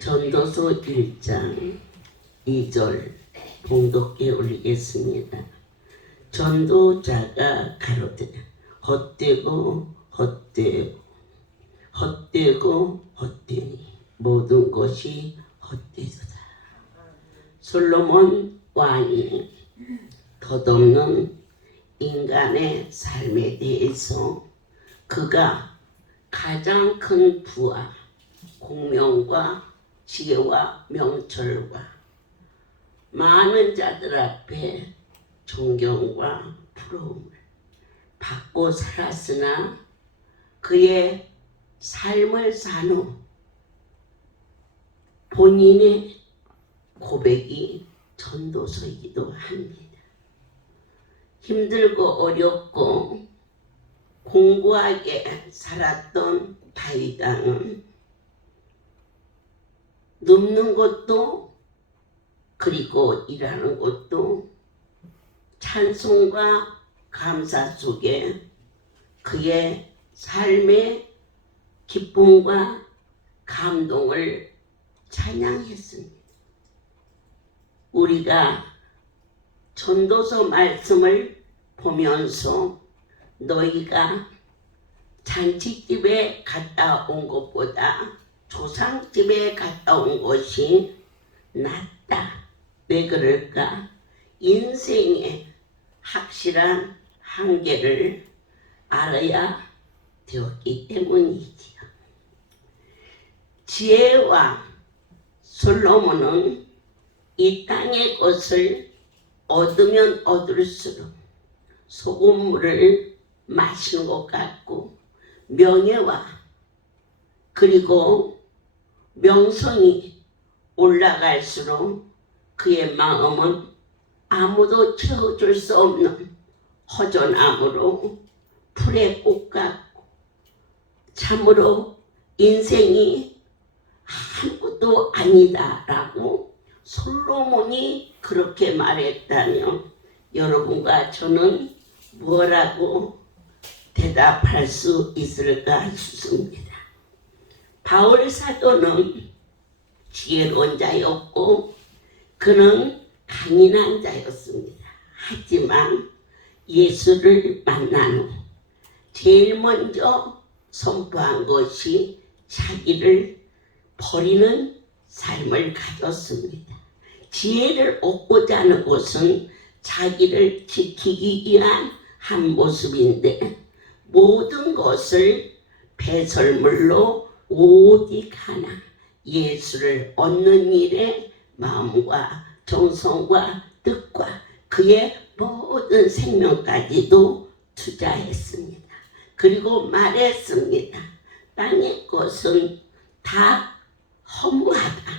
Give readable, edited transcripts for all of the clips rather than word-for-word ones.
전도서 1장 2절 봉독해 올리겠습니다. 전도자가 가로되 헛되고 헛되니 모든 것이 헛되도다. 솔로몬 왕이 덧없는 인간의 삶에 대해서 그가 가장 큰 부와 공명과 지혜와 명철과 많은 자들 앞에 존경과 부러움을 받고 살았으나 그의 삶을 산 후 본인의 고백이 전도서이기도 합니다. 힘들고 어렵고 공고하게 살았던 다윗 왕은 눕는 것도 그리고 일하는 것도 찬송과 감사 속에 그의 삶의 기쁨과 감동을 찬양했습니다. 우리가 전도서 말씀을 보면서 너희가 잔치집에 갔다 온 것보다 조상집에 갔다 온 것이 낫다. 왜 그럴까? 인생의 확실한 한계를 알아야 되었기 때문이지요. 지혜와 솔로몬은 이 땅의 것을 얻으면 얻을수록 소금물을 마시는 것 같고 명예와 그리고 명성이 올라갈수록 그의 마음은 아무도 채워줄 수 없는 허전함으로 풀의 꽃 같고 참으로 인생이 아무것도 아니다라고 솔로몬이 그렇게 말했다면 여러분과 저는 뭐라고 대답할 수 있을까 싶습니다. 바울 사도는 지혜로운 자였고 그는 강인한 자였습니다. 하지만 예수를 만난 후 제일 먼저 선포한 것이 자기를 버리는 삶을 가졌습니다. 지혜를 얻고자 하는 것은 자기를 지키기 위한 한 모습인데 모든 것을 배설물로 오직 하나 예수를 얻는 일에 마음과 정성과 뜻과 그의 모든 생명까지도 투자했습니다. 그리고 말했습니다. 땅의 것은 다 허무하다.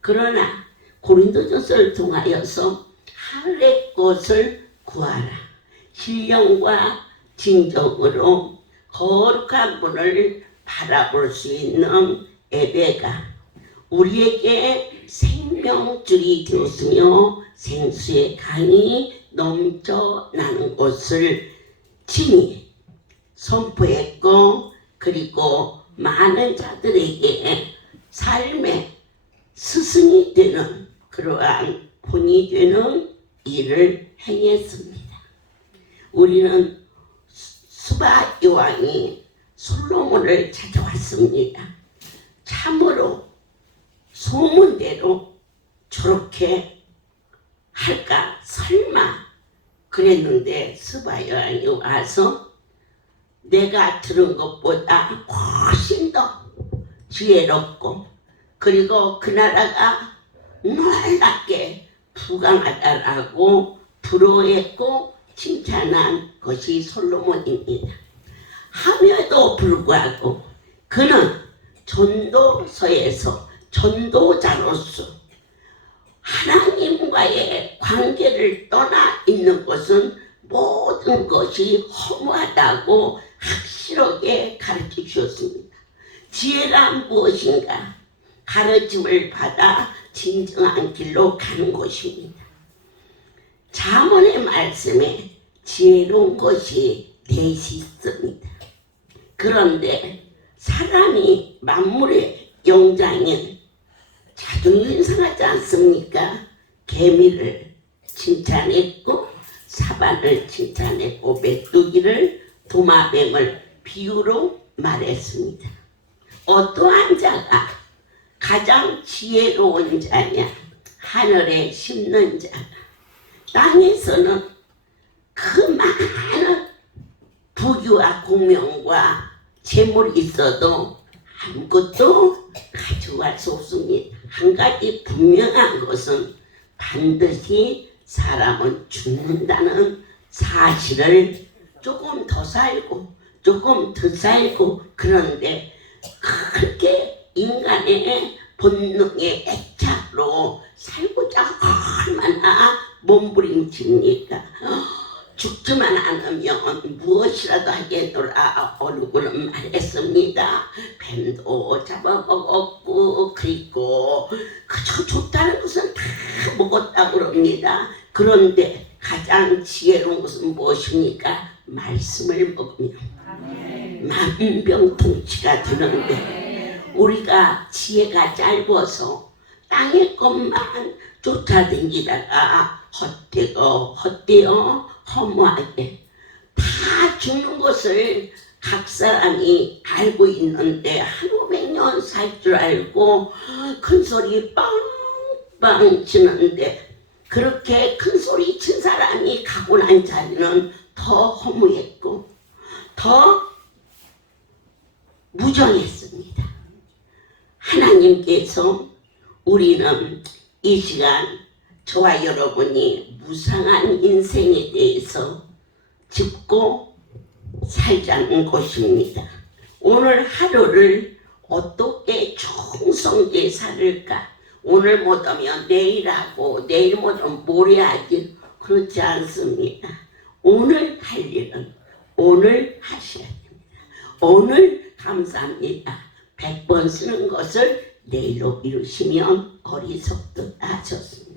그러나 고린도전서를 통하여서 하늘의 것을 구하라. 신령과 진정으로 거룩한 분을 바라볼 수 있는 예배가 우리에게 생명줄이 되었으며 생수의 강이 넘쳐나는 것을 친히 선포했고 그리고 많은 자들에게 삶의 스승이 되는 그러한 본이 되는 일을 행했습니다. 우리는 수바 여왕이 솔로몬을 찾아왔습니다. 참으로 소문대로 저렇게 할까 설마 그랬는데 수바 여왕이 와서 내가 들은 것보다 훨씬 더 지혜롭고 그리고 그 나라가 놀랍게 부강하다라고 부러워했고 칭찬한 것이 솔로몬입니다. 함에도 불구하고 그는 전도서에서 전도자로서 하나님과의 관계를 떠나 있는 것은 모든 것이 허무하다고 확실하게 가르쳐 주셨습니다. 지혜란 무엇인가? 가르침을 받아 진정한 길로 가는 것입니다. 잠언의 말씀에 지혜로운 것이 넷이 있습니다. 그런데 사람이 만물의 영장인 자존심 상하지 않습니까? 개미를 칭찬했고 사반을 칭찬했고 메뚜기를 도마뱀을 비유로 말했습니다. 어떠한 자가 가장 지혜로운 자냐? 하늘에 심는 자가. 땅에서는 그 많은 부귀와 공명과 재물이 있어도 아무것도 가져갈 수 없습니다. 한 가지 분명한 것은 반드시 사람은 죽는다는 사실을 조금 더 살고 조금 더 살고 그런데 그렇게 인간의 본능의 애착으로 살고자 얼마나 몸부림칩니까? 죽지만 않으면 무엇이라도 하겠노라 얼굴은 말했습니다. 뱀도 잡아먹었고 그리고 그저 좋다는 것은 다 먹었다고 그럽니다. 그런데 가장 지혜로운 것은 무엇입니까? 말씀을 먹으면 만병통치가 되는데 우리가 지혜가 짧아서 땅의 것만 쫓아다니다가 헛되어 허무하게 다 죽는 것을 각 사람이 알고 있는데 한 500년 살 줄 알고 큰 소리 빵빵 치는데 그렇게 큰 소리 친 사람이 가고 난 자리는 더 허무했고 더 무정했습니다. 하나님께서 우리는 이 시간 저와 여러분이 무상한 인생에 대해서 짚고 살자는 것입니다. 오늘 하루를 어떻게 충성되게 살을까? 오늘 못하면 내일 하고 내일 못하면 모레 하지 그렇지 않습니다. 오늘 할 일은 오늘 하셔야 됩니다. 오늘 감사합니다. 100번 쓰는 것을 내일로 미루시면 어리석듯 하셨습니다.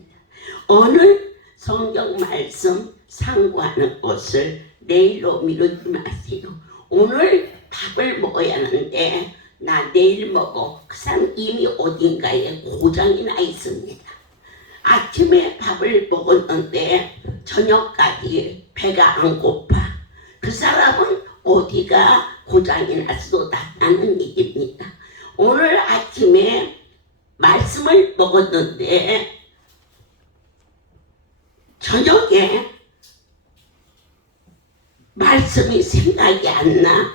오늘 성경 말씀 상고하는 것을 내일로 미루지 마세요. 오늘 밥을 먹어야 하는데 나 내일 먹어. 그 사람 이미 어딘가에 고장이 나 있습니다. 아침에 밥을 먹었는데 저녁까지 배가 안 고파. 그 사람은 어디가 고장이 났어도 나는 얘기입니다. 오늘 아침에 말씀을 먹었는데 저녁에 말씀이 생각이 안 나.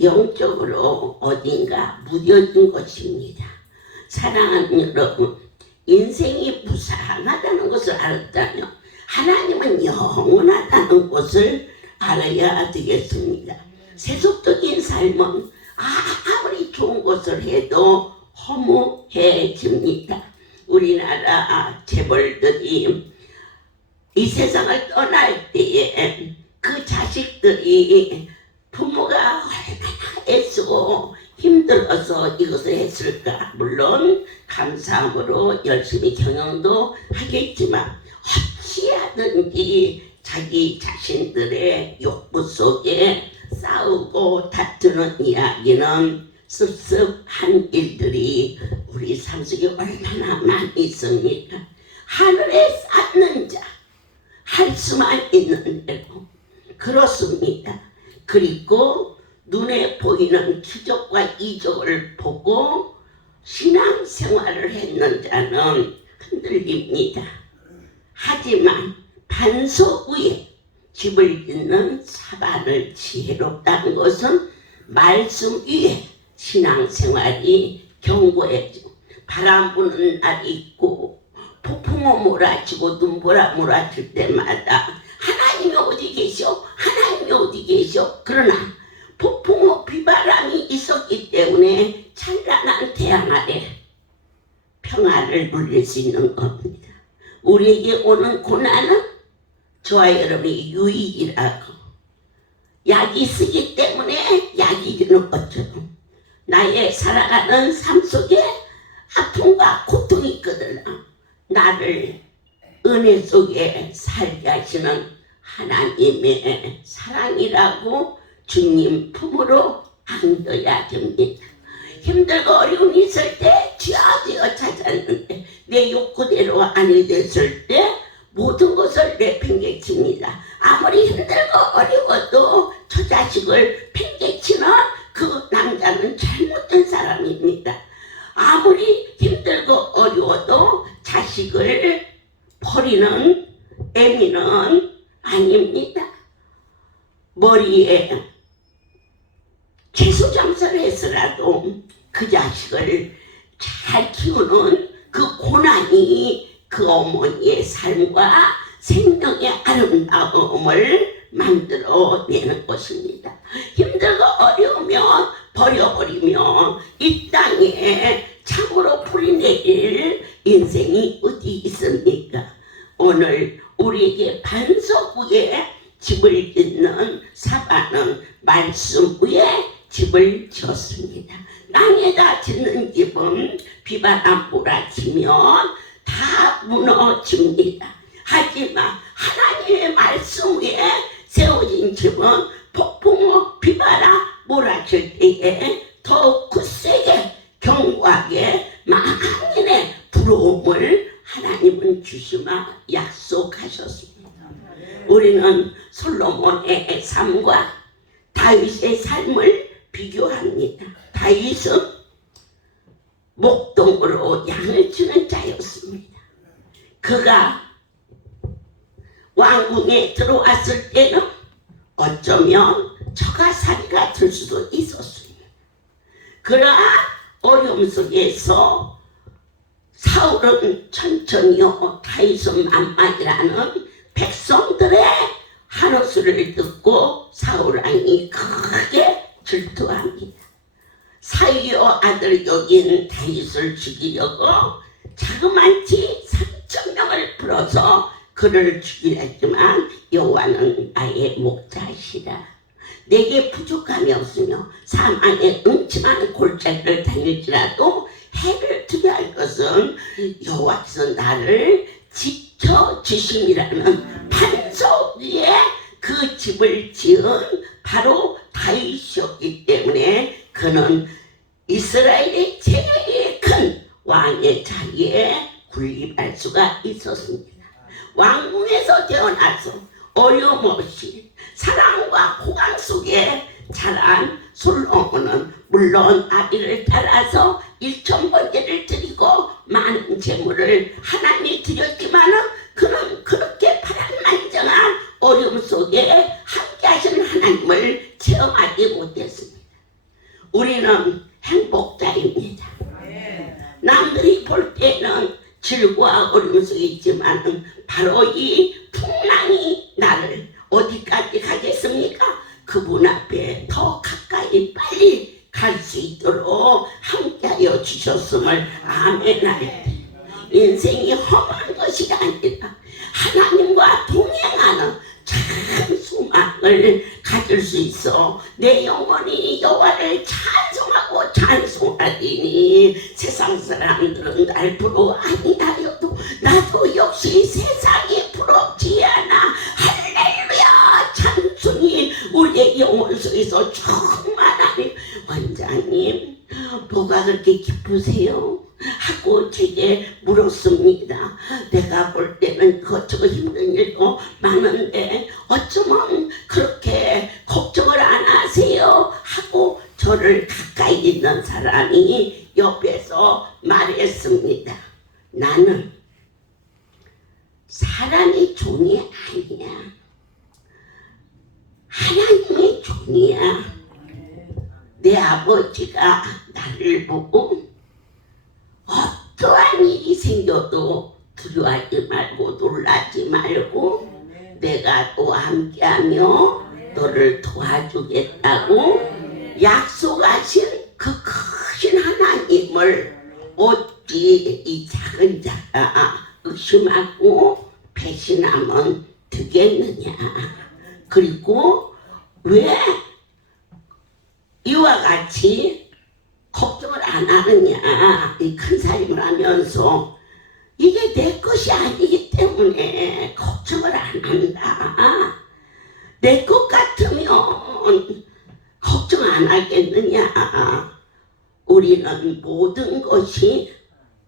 영적으로 어딘가 무뎌진 것입니다. 사랑하는 여러분, 인생이 무상하다는 것을 알았다면 하나님은 영원하다는 것을 알아야 되겠습니다. 세속적인 삶은 아무리 좋은 것을 해도 허무해집니다. 우리나라 재벌들이 이 세상을 떠날 때에 그 자식들이 부모가 얼마나 애쓰고 힘들어서 이것을 했을까. 물론 감사함으로 열심히 경영도 하겠지만 어찌하든지 자기 자신들의 욕구 속에 싸우고 다투는 이야기는 습습한 일들이 우리 삶 속에 얼마나 많이 있습니까? 하늘에 쌓는 자 할 수만 있는 대로 그렇습니다. 그리고 눈에 보이는 기적과 이적을 보고 신앙생활을 했는 자는 흔들립니다. 하지만 반석 위에 집을 짓는 사반을 지혜롭다는 것은 말씀 위에 신앙생활이 견고해지고 바람 부는 날이 있고 폭풍우 몰아치고 눈보라 몰아칠 때마다 하나님이 어디 계셔? 하나님이 어디 계셔? 그러나 폭풍우 비바람이 있었기 때문에 찬란한 태양 아래 평화를 누릴 수 있는 겁니다. 우리에게 오는 고난은 저와 여러분이 유익이라고 약이 쓰기 때문에 약이 주는 것처럼 나의 살아가는 삶 속에 아픔과 고통이 있거든. 나를 은혜 속에 살게 하시는 하나님의 사랑이라고 주님 품으로 안겨야 됩니다. 힘들고 어려움이 있을 때 주여 주여 찾았는데 내 욕구대로 아니 됐을 때 모든 것을 내팽개칩니다. 아무리 힘들고 어려워도 저 자식을 팽개치는 그 남자는 잘못된 사람입니다. 아무리 힘들고 어려워도 자식을 버리는 애미는 아닙니다. 머리에 채소장사를 해서라도 그 자식을 잘 키우는 그 고난이 그 어머니의 삶과 생명의 아름다움을 만들어내는 것입니다. 힘들고 어려우면 버려버리며 이 땅에 참으로 불이 내릴 인생이 어디 있습니까? 오늘 우리에게 반석 위에 집을 짓는 사바는 말씀 위에 집을 지었습니다. 땅에다 짓는 집은 비바람 몰아치면 다 무너집니다. 하지만 하나님의 말씀 위에 세워진 집은 폭풍 비바람 몰아칠 때에 더욱 굳세게 견고하게 만인의 부러움을 하나님은 주시마 약속하셨습니다. 우리는 솔로몬의 삶과 다윗의 삶을 비교합니다. 다윗은 목동으로 양을 치는 자였습니다. 그가 왕궁에 들어왔을 때는 어쩌면 처가살이가 될 수도 있었습니다. 그러나 어려움 속에서 사울은 천천히요 다윗은 만만이라는 백성들의 한호수를 듣고 사울 왕이 크게 질투합니다. 사위와 아들 여긴 다윗을 죽이려고 자그마치 3,000명을 풀어서 그를 죽이려 했지만 여호와는 나의 목자시라. 내게 부족함이 없으며 사망의 음침한 골짜기를 다닐지라도 해를 두려할 것은 여호와께서 나를 지켜주심이라는 반석 위에 그 집을 지은 바로 다윗이었기 때문에 그는 이스라엘의 제일 큰 왕의 자리에 군림할 수가 있었습니다. 왕궁에서 태어나서 어려움 없이 사랑과 호강 속에 자란 솔로몬은 물론 아비를 따라서 1,000번제를 드리고 많은 재물을 하나님이 드렸지만 그는 그렇게 파란만장한 어려움 속에 함께 하신 하나님을 체험하지 못했습니다. 우리는 행복자입니다. 남들이 볼 때는 질과 어려움 속에 있지만 바로 이 풍랑이 나를 어디까지 가겠습니까? 그분 앞에 더 가까이 빨리 갈 수 있도록 함께하여 주셨음을 아멘할 때 인생이 험한 것이 아니라 하나님과 동행하는 참 소망을 가질 수 있어 내 영혼이 여호와를 찬송하고 찬송하리니 세상 사람들은 날 부러워 아니하여도 나도 역시 세상이 부럽지 않아. 할렐루야 찬송이 우리의 영혼 속에서 충만하니 원장님 뭐가 그렇게 기쁘세요? 하고 제게 물었습니다. 내가 볼 때는 그것저것 힘든 일도 많은데 어쩌면 그렇게 걱정을 안 하세요? 하고 저를 가까이 있는 사람이 옆에서 말했습니다. 나는 사람의 종이 아니야. 하나님의 종이야. 내 아버지가 나를 보고 어떠한 일이 생겨도 두려워하지 말고 놀라지 말고 내가 또 함께하며 너를 도와주겠다고 약속하신 그 크신 하나님을 어찌 이 작은 자가 의심하고 배신하면 되겠느냐. 그리고 왜 이와 같이 걱정을 안 하느냐. 이 큰 살림을 하면서 이게 내 것이 아니기 때문에 걱정을 안 한다. 내 것 같으면 걱정 안 하겠느냐. 우리는 모든 것이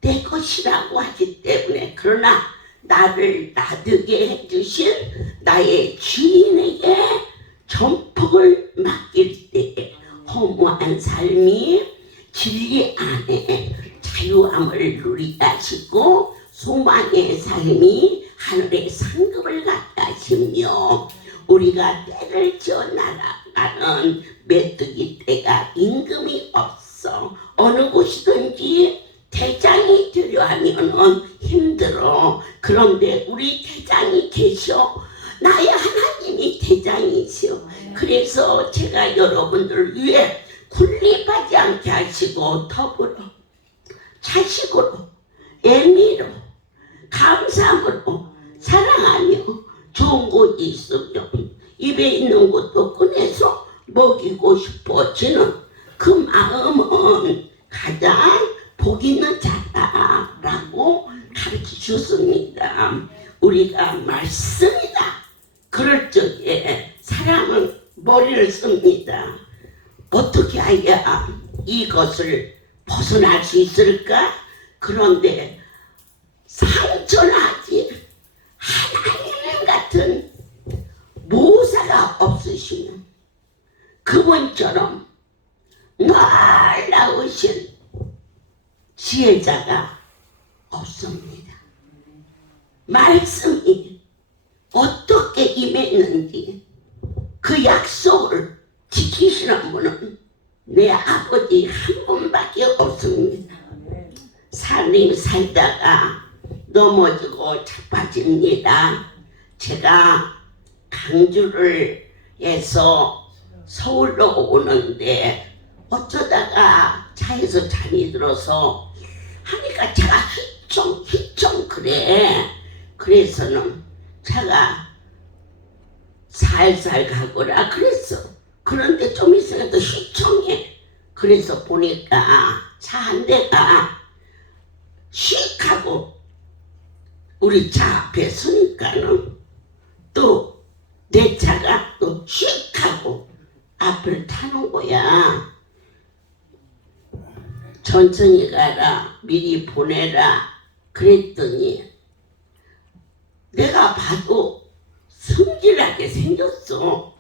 내 것이라고 하기 때문에 그러나 나를 놔두게 해주신 나의 주인에게 전폭을 맡길 때 허무한 삶이 진리 안에 자유함을 누리게 하시고 소망의 삶이 하늘의 상급을 갖게 하시며 우리가 때를 지어 날아가는 메뚜기 떼가 임금이 없어 어느 곳이든지 대장이 되려 하면은 힘들어. 그런데 우리 대장이 계셔. 나의 하나님이 대장이시오. 그래서 제가 여러분들을 위해 군림하지 않게 하시고 더불어 자식으로 애미로 감사함으로 사랑하며 좋은 곳이 있으면 입에 있는 것도 꺼내서 먹이고 싶어지는 그 마음은 가장 복 있는 자다라고 가르쳐 주셨습니다. 우리가 말씀이다. 그럴 적에 사람은 머리를 씁니다. 어떻게 해야 이것을 벗어날 수 있을까? 그런데 상전하지 하나님 같은 모사가 없으시면 그분처럼 놀라우신 지혜자가 없습니다. 말씀이 어떻게 임했는지 그 약속을 지키시는 분은 내 아버지 한 분밖에 없습니다. 살림 살다가 넘어지고 자빠집니다. 제가 강주를 해서 서울로 오는데 어쩌다가 차에서 잠이 들어서 하니까 차가 휘청 그래. 그래서는 차가 살살 가거라 그랬어. 그런데 좀 있으니까 또 휘청해. 그래서 보니까 차 한 대가 휙 하고 우리 차 앞에 서니까는 또 내 차가 또 휙 하고 앞을 타는 거야. 천천히 가라, 미리 보내라 그랬더니 내가 봐도 성질나게 생겼어.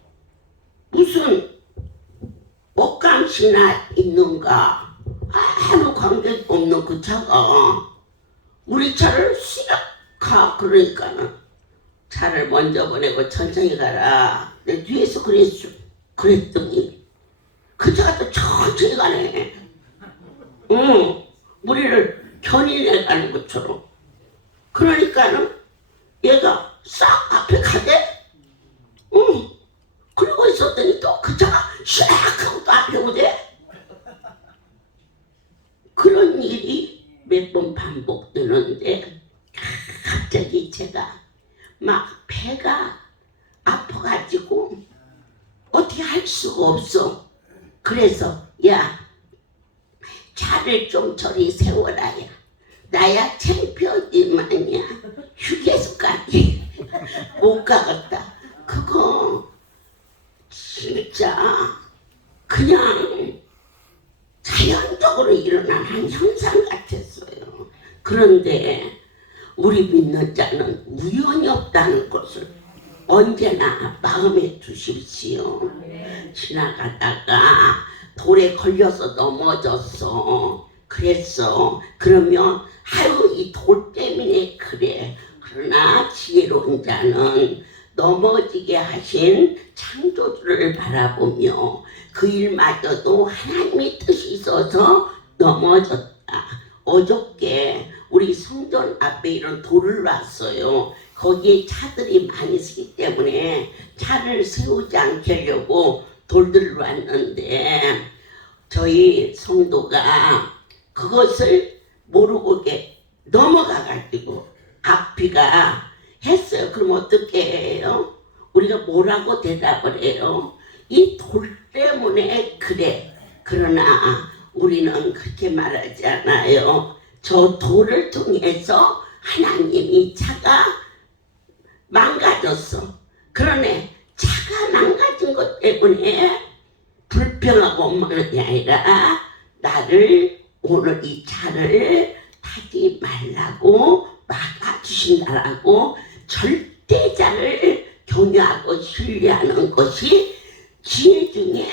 무슨 옷감시나 있는가? 아무 관계 없는 그 차가 우리 차를 씩 가. 그러니까는 차를 먼저 보내고 천천히 가라. 내 뒤에서 그랬어. 그랬더니 그 차가 또 천천히 가네. 우리를 견인해 가는 것처럼. 그러니까는 얘가 싹 앞에 가대. 그러고 있었더니 또 그 차가 샥 하고 또 앞에 오대. 그런 일이 몇 번 반복되는데 갑자기 제가 막 배가 아파가지고 어떻게 할 수가 없어. 그래서 야 차를 좀 저리 세워라야. 나야 창피하지만야 휴게소까지 못 가겠다. 그거 진짜 그냥 자연적으로 일어난 한 현상 같았어요. 그런데 우리 믿는 자는 우연이 없다는 것을 언제나 마음에 두십시오. 지나가다가 돌에 걸려서 넘어졌어. 그랬어. 그러면 아유 이 돌 때문에 그래. 그러나 지혜로운 자는 넘어지게 하신 창조주를 바라보며 그 일마저도 하나님의 뜻이 있어서 넘어졌다. 어저께 우리 성전 앞에 이런 돌을 놨어요. 거기에 차들이 많이 있기 때문에 차를 세우지 않게 하려고 돌들을 놨는데 저희 성도가 그것을 모르고 넘어가가지고 앞이가 했어요. 그럼 어떻게 해요? 우리가 뭐라고 대답을 해요? 이 돌 때문에 그래. 그러나 우리는 그렇게 말하지 않아요. 저 돌을 통해서 하나님이 차가 망가졌어. 그러네. 차가 망가진 것 때문에 불평하고 없는 게 아니라 나를 오늘 이 차를 하지 말라고 막아주신다라고 절대자를 경유하고 신뢰하는 것이 지혜 중에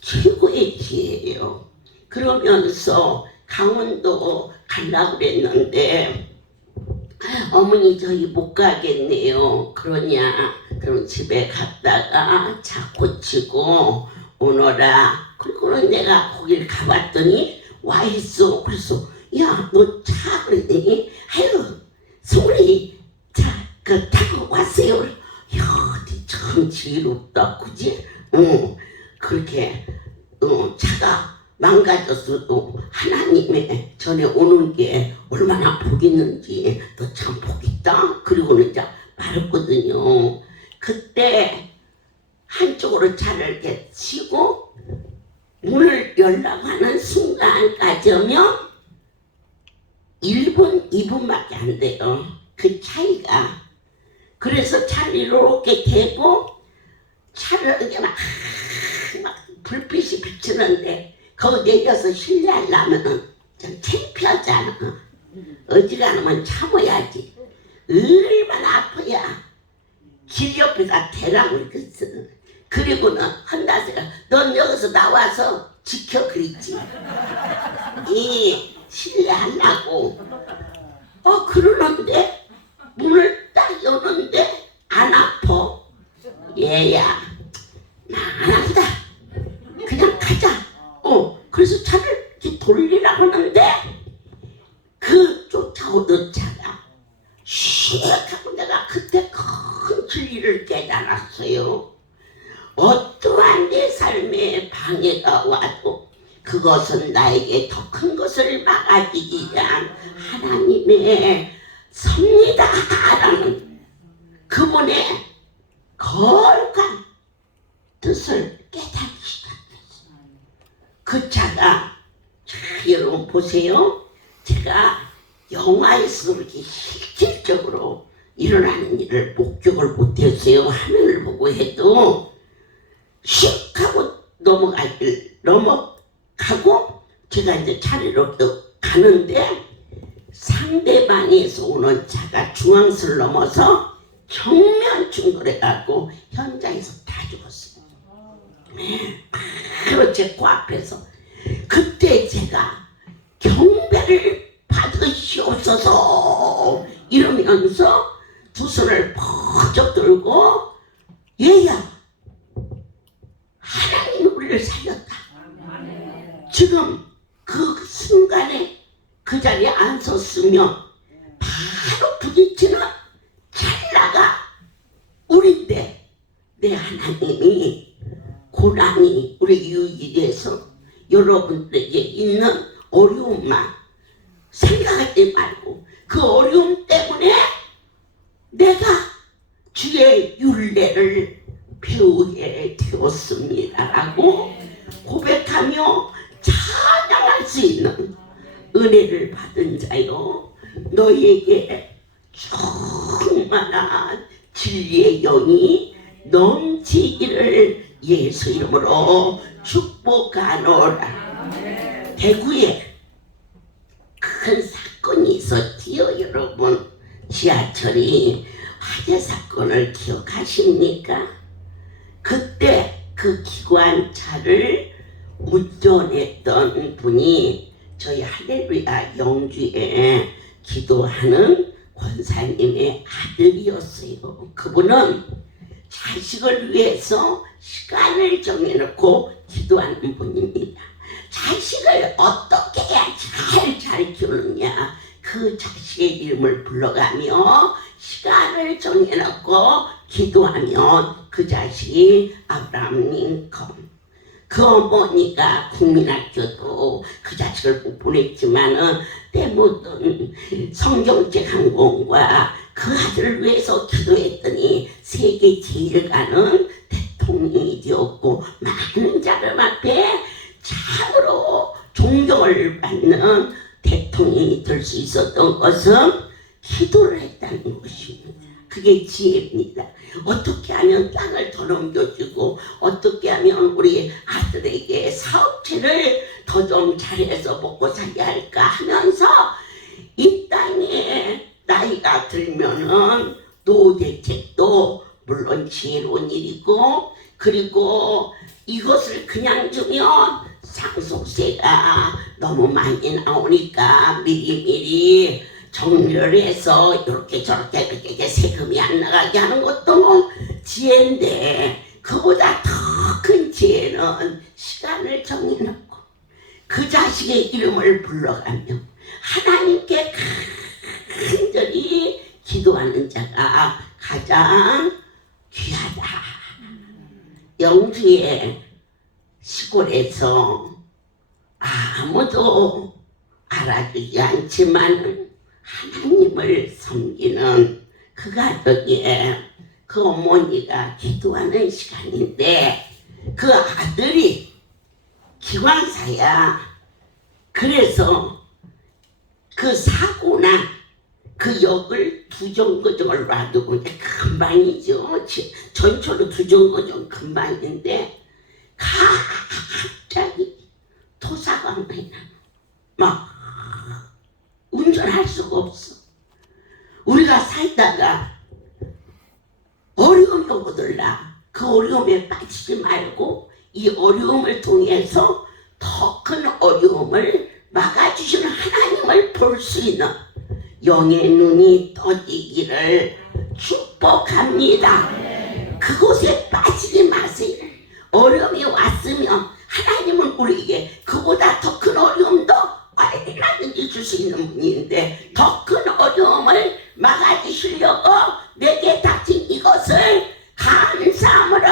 최고의 지혜예요. 그러면서 강원도 가려고 그랬는데 어머니 저희 못 가겠네요. 그러냐? 그럼 집에 갔다가 차 고치고 오너라. 그리고는 내가 거길 가봤더니 와 있어. 그래서 야 너 차 그랬더니 아유 소리 차 그 타고 왔어요. 야 참 지혜롭다 그지? 그렇게 차가 망가졌어도 하나님의 전에 오는 게 얼마나 복 있는지 너 참 복 있다. 그리고는 이제 말했거든요. 그때 한쪽으로 차를 이렇게 치고 문을 열라고 하는 순간까지 오면 1분, 2분밖에 안 돼요. 그 차이가. 그래서 차를 이렇게 대고 차를 이렇게 막 불빛이 비치는데 거기 내려서 실례하려면 좀 창피하잖아. 어지간하면 참아야지. 얼마나 아파야 길 옆에다 대라고 그랬어. 그리고는 한다세가 넌 여기서 나와서 지켜 그랬지. 이 실례하려고. 그러는데 문을 딱 여는데 안 아파. 얘야 나 안 아프다. 그냥 가자. 그래서 차를 이렇게 돌리라고 하는데 그 쫓아오던 차가 슉 하고 내가 그때 큰 진리를 깨달았어요. 어떠한 내 삶에 방해가 와도 그것은 나에게 더 큰 것을 막아주기 위한 하나님의 섭니다라는 그분의 거룩한 뜻을 깨닫기 시작했어요. 그 차가 여러분 보세요. 제가 영화에서 그렇게 실질적으로 일어나는 일을 목격을 못했어요. 화면을 보고 해도 슉 하고 넘어가고 제가 이제 차례로 또 가는데 상대방에서 오는 차가 중앙선을 넘어서 정면 충돌해갖고 현장에서 다 죽었어요. 바로 제 코앞에서. 그때 제가 경배를 받으시옵소서 이러면서 두 손을 번쩍 들고 얘야 하나님이 우리를 살렸다. 지금 그 순간에 그 자리에 안 섰으면 바로 부딪히는 찰나가 우리인데 내 하나님이 고난이 우리 유익이 돼서 여러분들에게 있는 어려움만 생각하지 말고 그 어려움 때문에 내가 주의 율례를 배우게 되었습니다라고 고백하며 찬양할 수 있는 은혜를 받은 자요 너희에게 충만한 진리의 영이 넘치기를 예수 이름으로 축복하노라. 대구에 큰 사건이 있었지요 여러분. 지하철이 화재 사건을 기억하십니까? 그때 그 기관차를 운전했던 분이 저희 할렐루야 영주에 기도하는 권사님의 아들이었어요. 그분은 자식을 위해서 시간을 정해놓고 기도하는 분입니다. 자식을 어떻게 해야 잘 키우느냐 그 자식의 이름을 불러가며 시간을 정해놓고 기도하면 그 자식이 아브라함 링컨. 그 어머니가 국민학교도 그 자식을 못 보냈지만은 때묻은 성경책 항공과 그 아들을 위해서 기도했더니 세계 제일 가는 대통령이 되었고 많은 사람 앞에 참으로 존경을 받는 대통령이 될 수 있었던 것은 기도를 했다는 것입니다. 그게 지혜입니다. 어떻게 하면 땅을 더 넘겨주고 어떻게 하면 우리 아들에게 사업체를 더 좀 잘해서 먹고 살게 할까 하면서 이 땅에 나이가 들면은 노후대책도 물론 지혜로운 일이고, 그리고 이것을 그냥 주면 상속세가 너무 많이 나오니까 미리미리 정리를 해서 이렇게 저렇게 이렇게 세금이 안 나가게 하는 것도 지혜인데, 그보다 더 큰 지혜는 시간을 정해놓고 그 자식의 이름을 불러가며 하나님께 간절히 기도하는 자가 가장 귀하다. 영주의 시골에서 아무도 알아주지 않지만 하나님을 섬기는 그 가족에 그 어머니가 기도하는 시간인데, 그 아들이 기관사야. 그래서 그 사고나 그 역을 두정거정을 놔두고, 금방이죠. 전초로 두정거정 금방인데 갑자기 토사가 많이 나. 막 운전할 수가 없어. 우리가 살다가 어려움이 오더라. 그 어려움에 빠지지 말고 이 어려움을 통해서 더 큰 어려움을 막아주시는 하나님을 볼 수 있는 영의 눈이 떠지기를 축복합니다. 그곳에 빠지지 마세요. 어려움이 왔으면 하나님은 우리에게 그보다 더 큰 어려움도 얼마든지 줄 수 있는 분인데, 더 큰 어려움을 막아주시려고 내게 닥친 이것을 감사함으로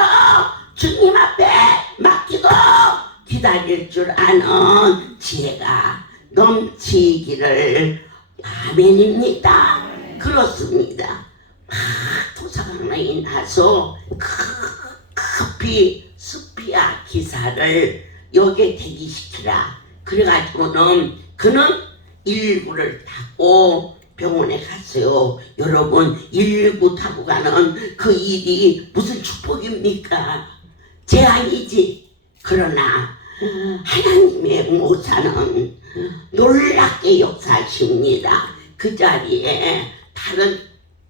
주님 앞에 맡기고 기다릴 줄 아는 지혜가 넘치기를. 아멘입니다. 그렇습니다. 토사강나이 나서 급히 스피아 기사를 여기에 대기시키라. 그래가지고는 그는 119를 타고 병원에 갔어요. 여러분, 119 타고 가는 그 일이 무슨 축복입니까? 재앙이지. 그러나 하나님의 모사는 놀랍게 역사하십니다. 그 자리에 다른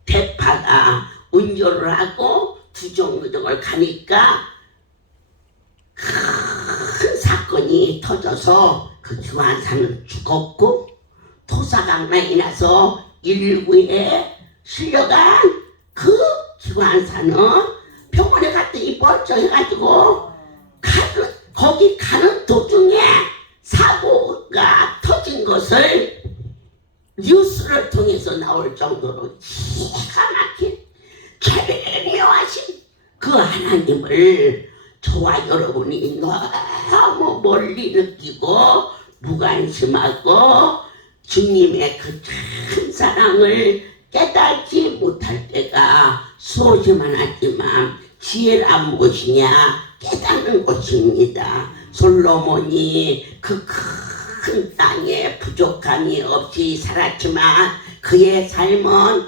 대파가 운전을 하고 두정거정을 가니까 큰 사건이 터져서 그 기관사는 죽었고, 토사강난이 나서 119에 실려간 그 기관사는 병원에 갔더니 멀쩡해가지고 거기 가는 도중에 사고가 터진 것을 뉴스를 통해서 나올 정도로 기가 막힌 절묘하신 그 하나님을 저와 여러분이 너무 멀리 느끼고 무관심하고 주님의 그 큰 사랑을 깨닫지 못할 때가 수없이 많았지만, 지혜란 무엇이냐 깨닫는 것입니다. 솔로몬이 그 큰 땅에 부족함이 없이 살았지만 그의 삶은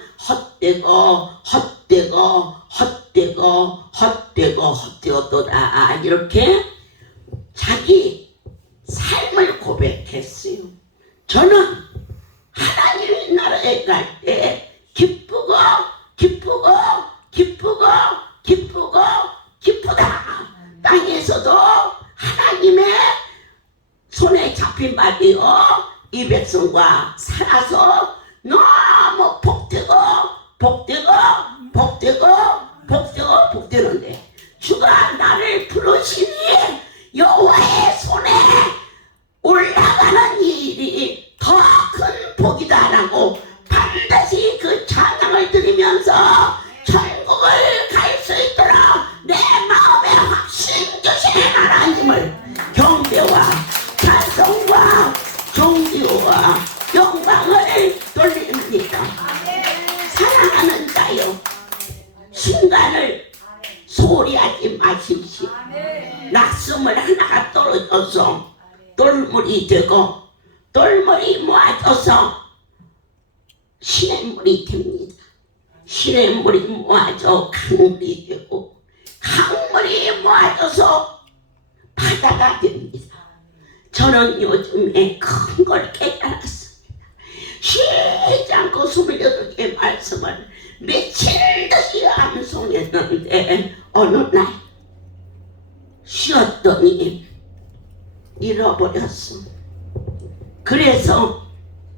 헛되었도다. 이렇게 자기 삶을 고백했어요. 저는 하나님의 나라에 갈 때 기쁘다. 땅에서도 하나님의 손에 잡힌 바디요, 이 백성과 살아서 너무 복되는데 주가 나를 부르시니 여호와의 손에 올라가는 일이 더 큰 복이다라고 반드시 그 찬양을 드리면서 천국을 갈 수 있도록 내 마음에 확신 주신 하나님을 경배와 찬송과 존귀와 영광을 돌립니다. 사랑하는 자여, 순간을 소리하지 마십시오. 낙수물 하나가 떨어져서 돌물이 되고, 돌물이 모아져서 시냇물이 됩니다. 시냇물이 모아져 강물이 되고, 강물이 모아져서 바다가 됩니다. 저는 요즘에 큰 걸 깨달았습니다. 쉬지 않고 28개의 말씀을 며칠씩 암송했는데 어느 날 쉬었더니 잃어버렸어. 그래서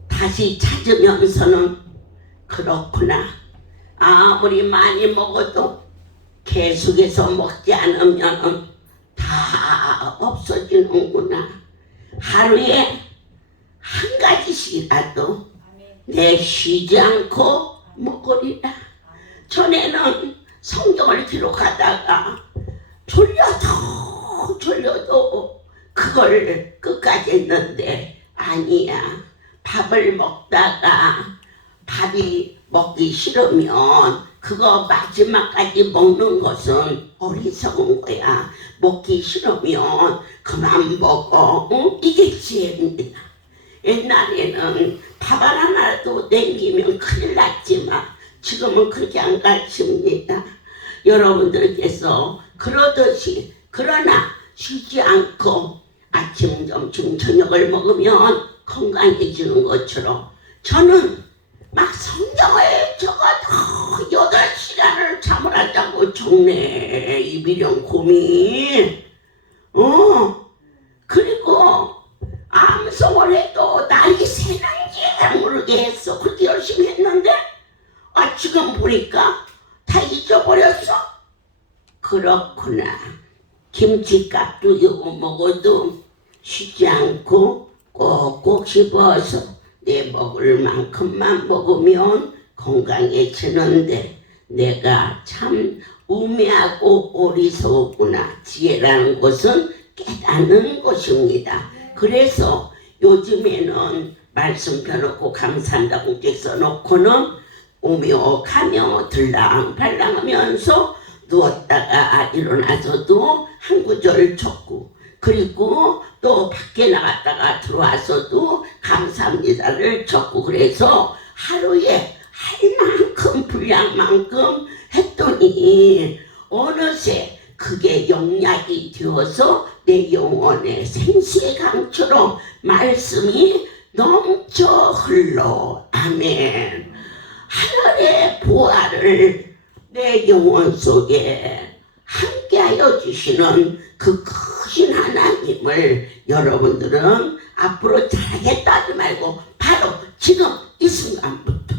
다시 찾으면서는 그렇구나. 아무리 많이 먹어도 계속해서 먹지 않으면 다 없어지는구나. 하루에 한 가지씩이라도 내 쉬지 않고 먹으리라. 전에는 성경을 기록하다가 졸려도 그걸 끝까지 했는데 아니야. 밥을 먹다가 밥이 먹기 싫으면 그거 마지막까지 먹는 것은 어리석은 거야. 먹기 싫으면 그만 먹어. 응? 이게 지혜입니다. 옛날에는 밥 하나라도 남기면 큰일 났지만 지금은 그렇게 안 가르칩니다. 여러분들께서 그러듯이 그러나 쉬지 않고 아침, 점심, 저녁을 먹으면 건강해지는 것처럼 저는 막 성경을 적어도 8시간을 잠을 안 자고 정내 이비령 고민 그리고 암송을 해도 날이 새는지 모르게 했어. 그렇게 열심히 했는데 지금 보니까 다 잊어버렸어. 그렇구나. 김치값도 이거 먹어도 쉬지 않고 꼭꼭 씹어서 내 먹을 만큼만 먹으면 건강해지는데 내가 참 우매하고 어리석구나. 지혜라는 것은 깨닫는 것입니다. 그래서 요즘에는 말씀 펴놓고 감사한다고 공책 써놓고는 오며 가며 들랑발랑하면서 누웠다가 일어나서도 한 구절 적고 그리고 또 밖에 나갔다가 들어와서도 감사합니다를 적고 그래서 하루에 할 만큼 분량만큼 했더니 어느새 그게 영약이 되어서 내 영혼의 생수의 강처럼 말씀이 넘쳐 흘러. 아멘. 하늘의 보화를 내 영혼 속에 함께하여 주시는 그 크신 하나님을 여러분들은 앞으로 잘하겠다 하지 말고 바로 지금 이 순간부터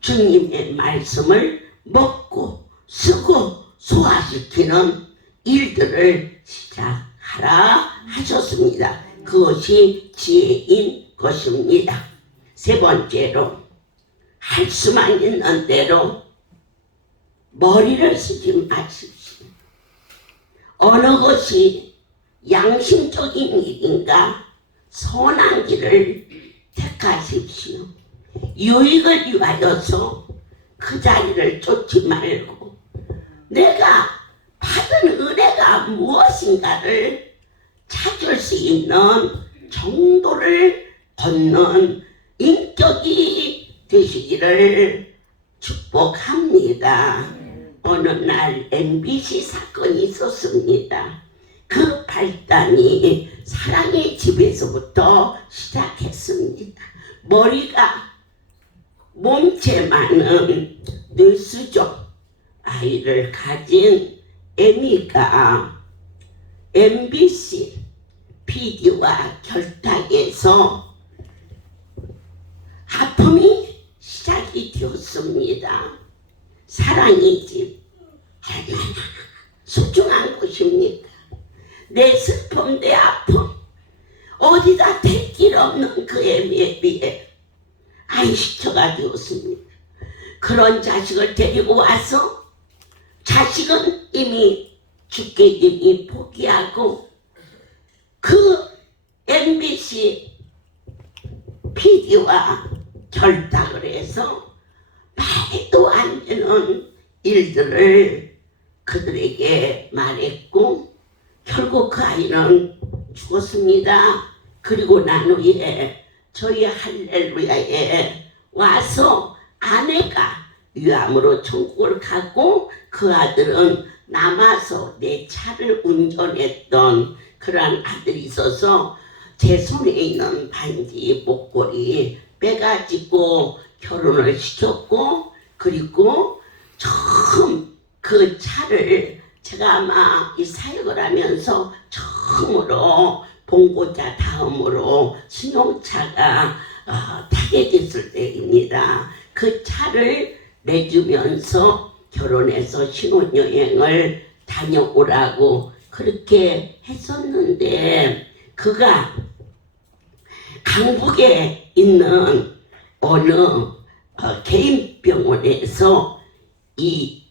주님의 말씀을 먹고 쓰고 소화시키는 일들을 시작하라 하셨습니다. 그것이 지혜인 것입니다. 세 번째로 할 수만 있는 대로 머리를 쓰지 마십시오. 어느 것이 양심적인 일인가 선한 길을 택하십시오. 유익을 위하여서 그 자리를 쫓지 말고 내가 받은 은혜가 무엇인가를 찾을 수 있는 정도를 걷는 인격이 되시기를 축복합니다. 어느 날 MBC 사건이 있었습니다. 그 발단이 사랑의 집에서부터 시작했습니다. 머리가 몸체만은 뇌수족 아이를 가진 에미가 MBC PD와 결탁해서 하품이 시작이 되었습니다. 사랑의 집 얼마나 소중한 곳입니까? 내 슬픔, 내 아픔 어디다 댈 길 없는 그 애미에 비해 안식처가 되었습니다. 그런 자식을 데리고 와서 자식은 이미 죽게 이미 포기하고 그 MBC PD와 결탁을 해서 말도 안 되는 일들을 그들에게 말했고 결국 그 아이는 죽었습니다. 그리고 난 후에 저희 할렐루야에 와서 아내가 위암으로 천국을 가고 그 아들은 남아서 내 차를 운전했던 그런 아들이 있어서 제 손에 있는 반지 목걸이 빼가지고 결혼을 시켰고, 그리고 처음 그 차를 제가 아마 이 사역을 하면서 처음으로 봉고차 다음으로 신혼차가 타게 됐을 때입니다. 그 차를 내주면서 결혼해서 신혼여행을 다녀오라고 그렇게 했었는데, 그가 강북에 있는 어느 개인 병원에서 이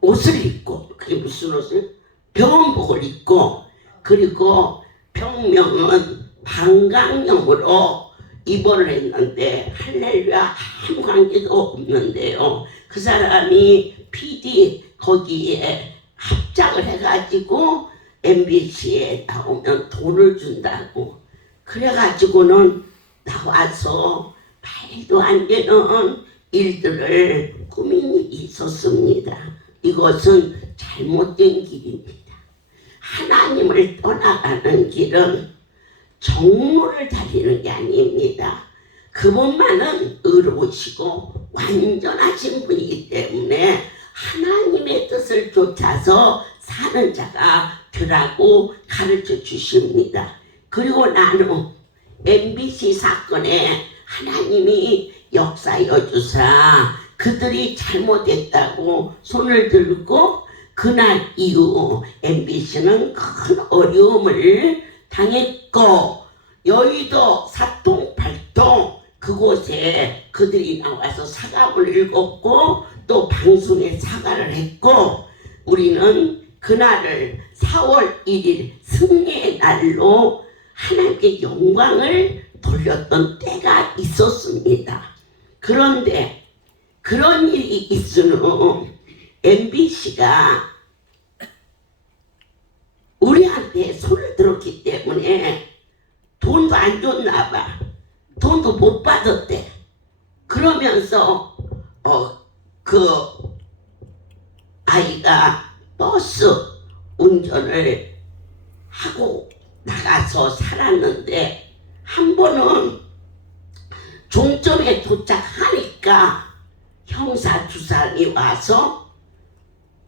옷을 입고, 그게 무슨 옷을? 병원복을 입고, 그리고 병명은 방광염으로 입원을 했는데 할렐루야 아무 관계도 없는데요. 그 사람이 PD 거기에 합작을 해가지고 MBC에 나오면 돈을 준다고 그래가지고는 나와서 말도 안 되는 일들을 꾸민 일이 있었습니다. 이것은 잘못된 길입니다. 하나님을 떠나가는 길은 정로를 다리는 게 아닙니다. 그분만은 의로우시고 완전하신 분이기 때문에 하나님의 뜻을 쫓아서 사는 자가 되라고 가르쳐 주십니다. 그리고 나는 MBC 사건에 하나님이 역사여 주사 그들이 잘못했다고 손을 들고 그날 이후 MBC는 큰 어려움을 당했고, 여의도 사통팔통 그곳에 그들이 나와서 사과문을 읽었고 또 방송에 사과를 했고, 우리는 그날을 4월 1일 승리의 날로 하나님께 영광을 돌렸던 때가 있었습니다. 그런데 그런 일이 있으면 MBC가 우리한테 손을 들었기 때문에 돈도 안 줬나 봐. 돈도 못 받았대. 그러면서 그 아이가 버스 운전을 하고 나가서 살았는데, 한 번은 종점에 도착하니까 형사 두 사람이 와서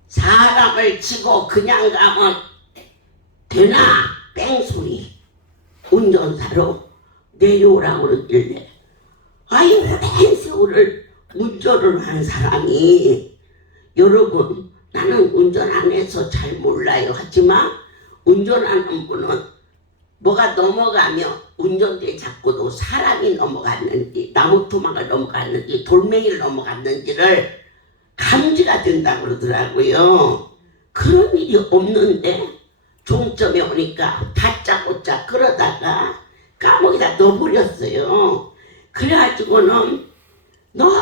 사람을 치고 그냥 가면 되나 뺑소니 운전사로 내려오라고 그러길래, 아이 오랜 세월을 운전을 한 사람이, 여러분 나는 운전 안 해서 잘 몰라요. 하지만 운전하는 분은 뭐가 넘어가며 운전대에 잡고도 사람이 넘어갔는지 나무토막을 넘어갔는지 돌멩이를 넘어갔는지를 감지가 된다고 그러더라고요. 그런 일이 없는데 종점에 오니까 다짜고짜 그러다가 감옥에다 넣어버렸어요. 그래가지고는 너무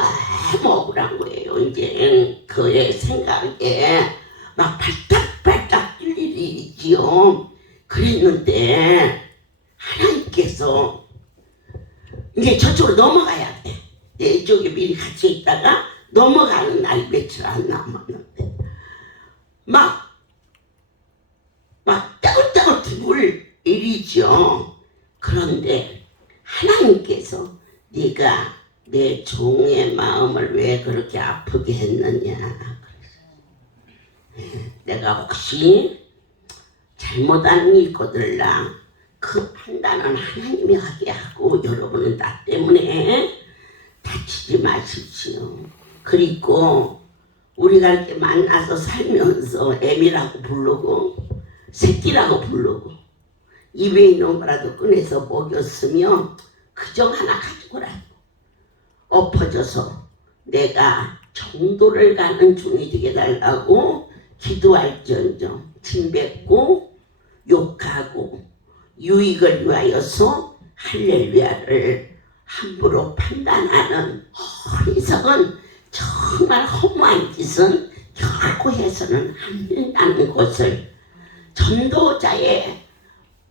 억울한 거예요. 이제 그의 생각에 막 발딱발딱 뛸 일이 있지요. 그랬는데 하나님께서 이제 저쪽으로 넘어가야 돼. 이쪽에 미리 같이 있다가 넘어가는 날이 며칠 안 남았는데 막 따글따글 죽을 일이죠. 그런데 하나님께서 네가 내 종의 마음을 왜 그렇게 아프게 했느냐. 내가 혹시 잘못한 일 거들라 그 판단은 하나님이 하게 하고 여러분은 나 때문에 다치지 마십시오. 그리고 우리가 이렇게 만나서 살면서 애미라고 부르고 새끼라고 부르고 입에 있는 거라도 꺼내서 먹였으면 그정 하나 가지고라도 엎어져서 내가 정도를 가는 종이 되게 달라고 기도할지언정 침뱉고 욕하고 유익을 위하여서 할렐루야를 함부로 판단하는 어리석은 정말 허무한 짓은 결코 해서는 안 된다는 것을 전도자의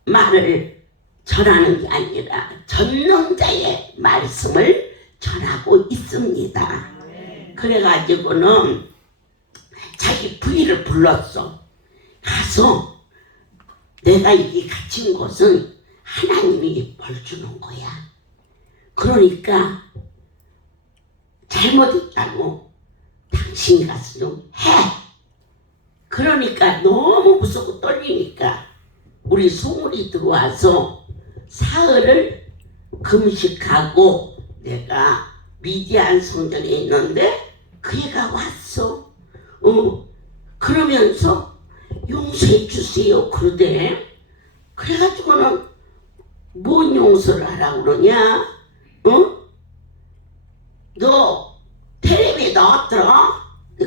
말을 전하는 게 아니라 전능자의 말씀을 전하고 있습니다. 그래가지고는 자기 부인을 불렀어. 가서 내가 이게 갇힌 것은 하나님이 벌 주는 거야. 그러니까 잘못했다고 당신이 가서 좀 해. 그러니까 너무 무섭고 떨리니까 우리 송울이 들어와서 사흘을 금식하고 내가 미디안 성전에 있는데 그 애가 왔어. 그러면서 용서해 주세요 그러대. 그래가지고는 뭔 용서를 하라고 그러냐? 너 텔레비에 나왔더라?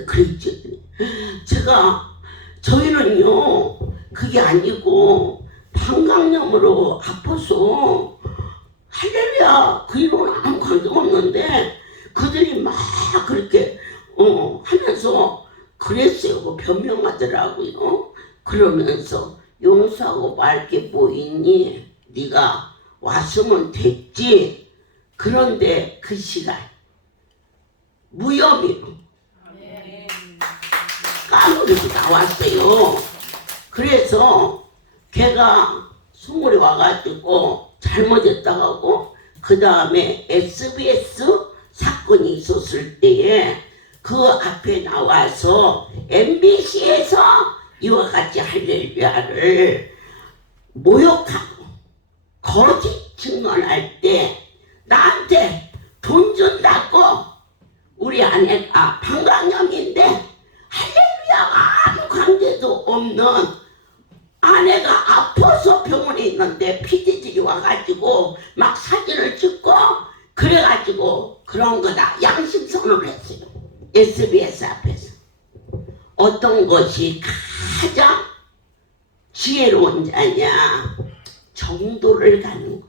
그랬지. 저희는요 그게 아니고 방광염으로 아파서 할렐루야 그 일은 아무 관계가 없는데 그들이 막 그렇게 하면서 그랬어요. 뭐 변명하더라고요. 그러면서 용서하고 말 게 뭐 있니? 네가 왔으면 됐지. 그런데 그 시간 무혐의로 까무리고 나왔어요. 그래서 걔가 송울이 와가지고 잘못했다고 하고 그 다음에 SBS 사건이 있었을 때에 그 앞에 나와서 MBC에서 이와 같이 할렐루야를 모욕하고 거짓 증언할 때 나한테 돈 준다고 우리 아내가 방광염인데 할렐루야가 아무 관계도 없는 아내가 아파서 병원에 있는데 피디들이 와가지고 막 사진을 찍고 그래가지고 그런 거다 양심선언을 했어요. SBS 앞에서. 어떤 것이 가장 지혜로운 자냐? 정도를 가는 거.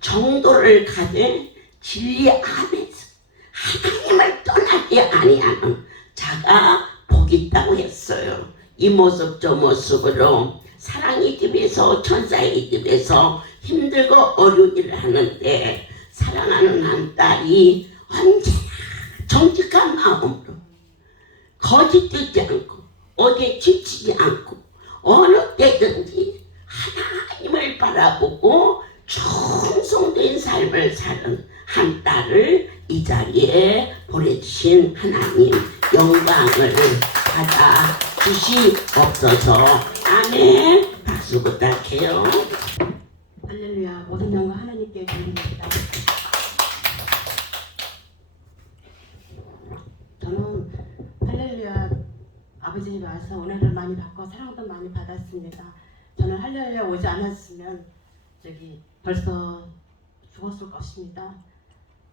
정도를 가되 진리 안에서 하나님을 떠나지 아니하는 자가 복이 있다고 했어요. 이 모습 저 모습으로 사랑의 집에서 천사의 집에서 힘들고 어려운 일을 하는데 사랑하는 한 딸이 언제나 정직한 마음으로 거짓되지 않고 어디에 지치지 않고 어느 때든지 하나님을 바라보고 충성된 삶을 사는 한 딸을 이 자리에 보내주신 하나님 영광을 받아 주시옵소서. 아멘. 박수 부탁해요. 할렐루야. 모든 영광 하나님께 드립니다. 저는 할렐루야 아버지에 와서 은혜를 많이 받고 사랑도 많이 받았습니다. 저는 할렐루야 오지 않았으면 벌써 죽었을 것입니다.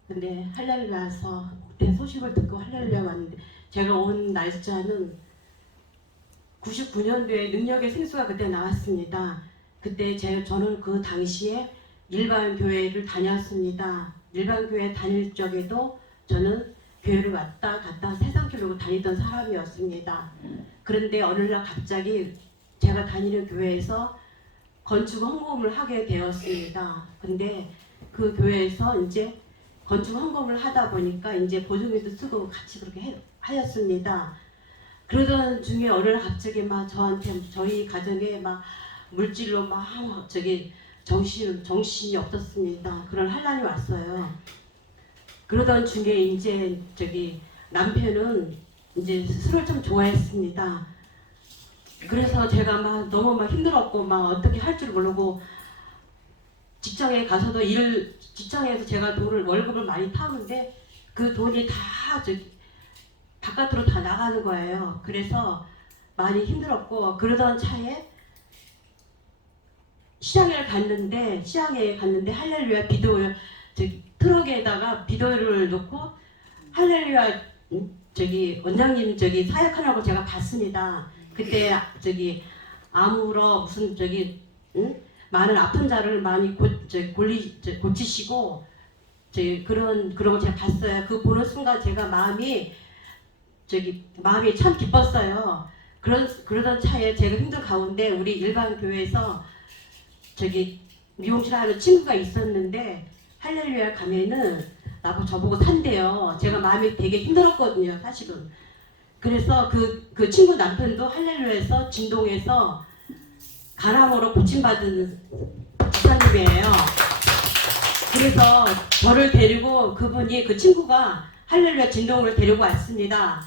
근데 할렐루야 와서 그때 소식을 듣고 할렐루야 왔는데 제가 온 날짜는 99년도에 능력의 생수가 그때 나왔습니다. 그때 저는 그 당시에 일반 교회를 다녔습니다. 일반 교회 다닐 적에도 저는 교회를 왔다 갔다 세상교회로 다니던 사람이었습니다. 그런데 어느 날 갑자기 제가 다니는 교회에서 건축 헌금을 하게 되었습니다. 근데 그 교회에서 이제 건축 헌금을 하다 보니까 이제 보증금도 쓰고 같이 그렇게 하였습니다. 그러던 중에 어느 날 갑자기 막 저한테 저희 가정에 막 물질로 막 정신이 없었습니다. 그런 환란이 왔어요. 그러던 중에 이제 남편은 이제 술을 좀 좋아했습니다. 그래서 제가 막 너무 막 힘들었고 막 어떻게 할 줄 모르고 직장에 가서도 직장에서 제가 월급을 많이 타는데 그 돈이 다 바깥으로 다 나가는 거예요. 그래서 많이 힘들었고 그러던 차에 시장에 갔는데 할렐루야 비도 트럭에다가 비도를 놓고 할렐루야 원장님 사역하라고 제가 봤습니다. 그때 암으로 무슨 많은 아픈 자를 많이 고치시고 그런 거 제가 봤어요. 그 보는 순간 제가 마음이 참 기뻤어요. 그러던 차에 제가 힘든 가운데 우리 일반 교회에서 미용실 하는 친구가 있었는데 할렐루야 가면은 저보고 산대요. 제가 마음이 되게 힘들었거든요, 사실은. 그래서 그 친구 남편도 할렐루야에서 진동에서 간암으로 고침받은 집사님이에요. 그래서 저를 데리고 그분이 그 친구가 할렐루야 진동을 데리고 왔습니다.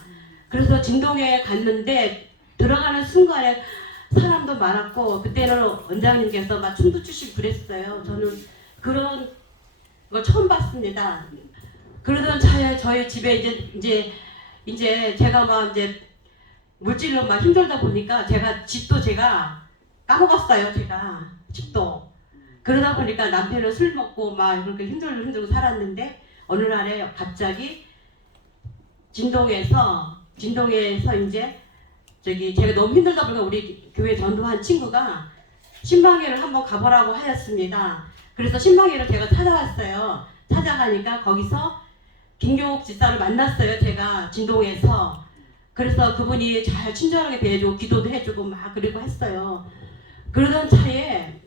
그래서 진동에 갔는데 들어가는 순간에 사람도 많았고 그때는 원장님께서 막 춤도 추시고 그랬어요. 저는 그런 걸 처음 봤습니다. 그러던 차에 저희 집에 이제 제가 막 이제 물질로 막 힘들다 보니까 집도 제가 까먹었어요. 제가 집도 그러다 보니까 남편은 술 먹고 막 그렇게 힘들고 살았는데 어느 날에 갑자기 진동에서 이제 제가 너무 힘들다 보니까 우리 교회 전도한 친구가 신방회를 한번 가보라고 하였습니다. 그래서 신방회를 제가 찾아왔어요. 찾아가니까 거기서 김교옥 집사를 만났어요. 제가 진동에서. 그래서 그분이 잘 친절하게 대해주고 기도도 해주고 막 그리고 했어요. 그러던 차에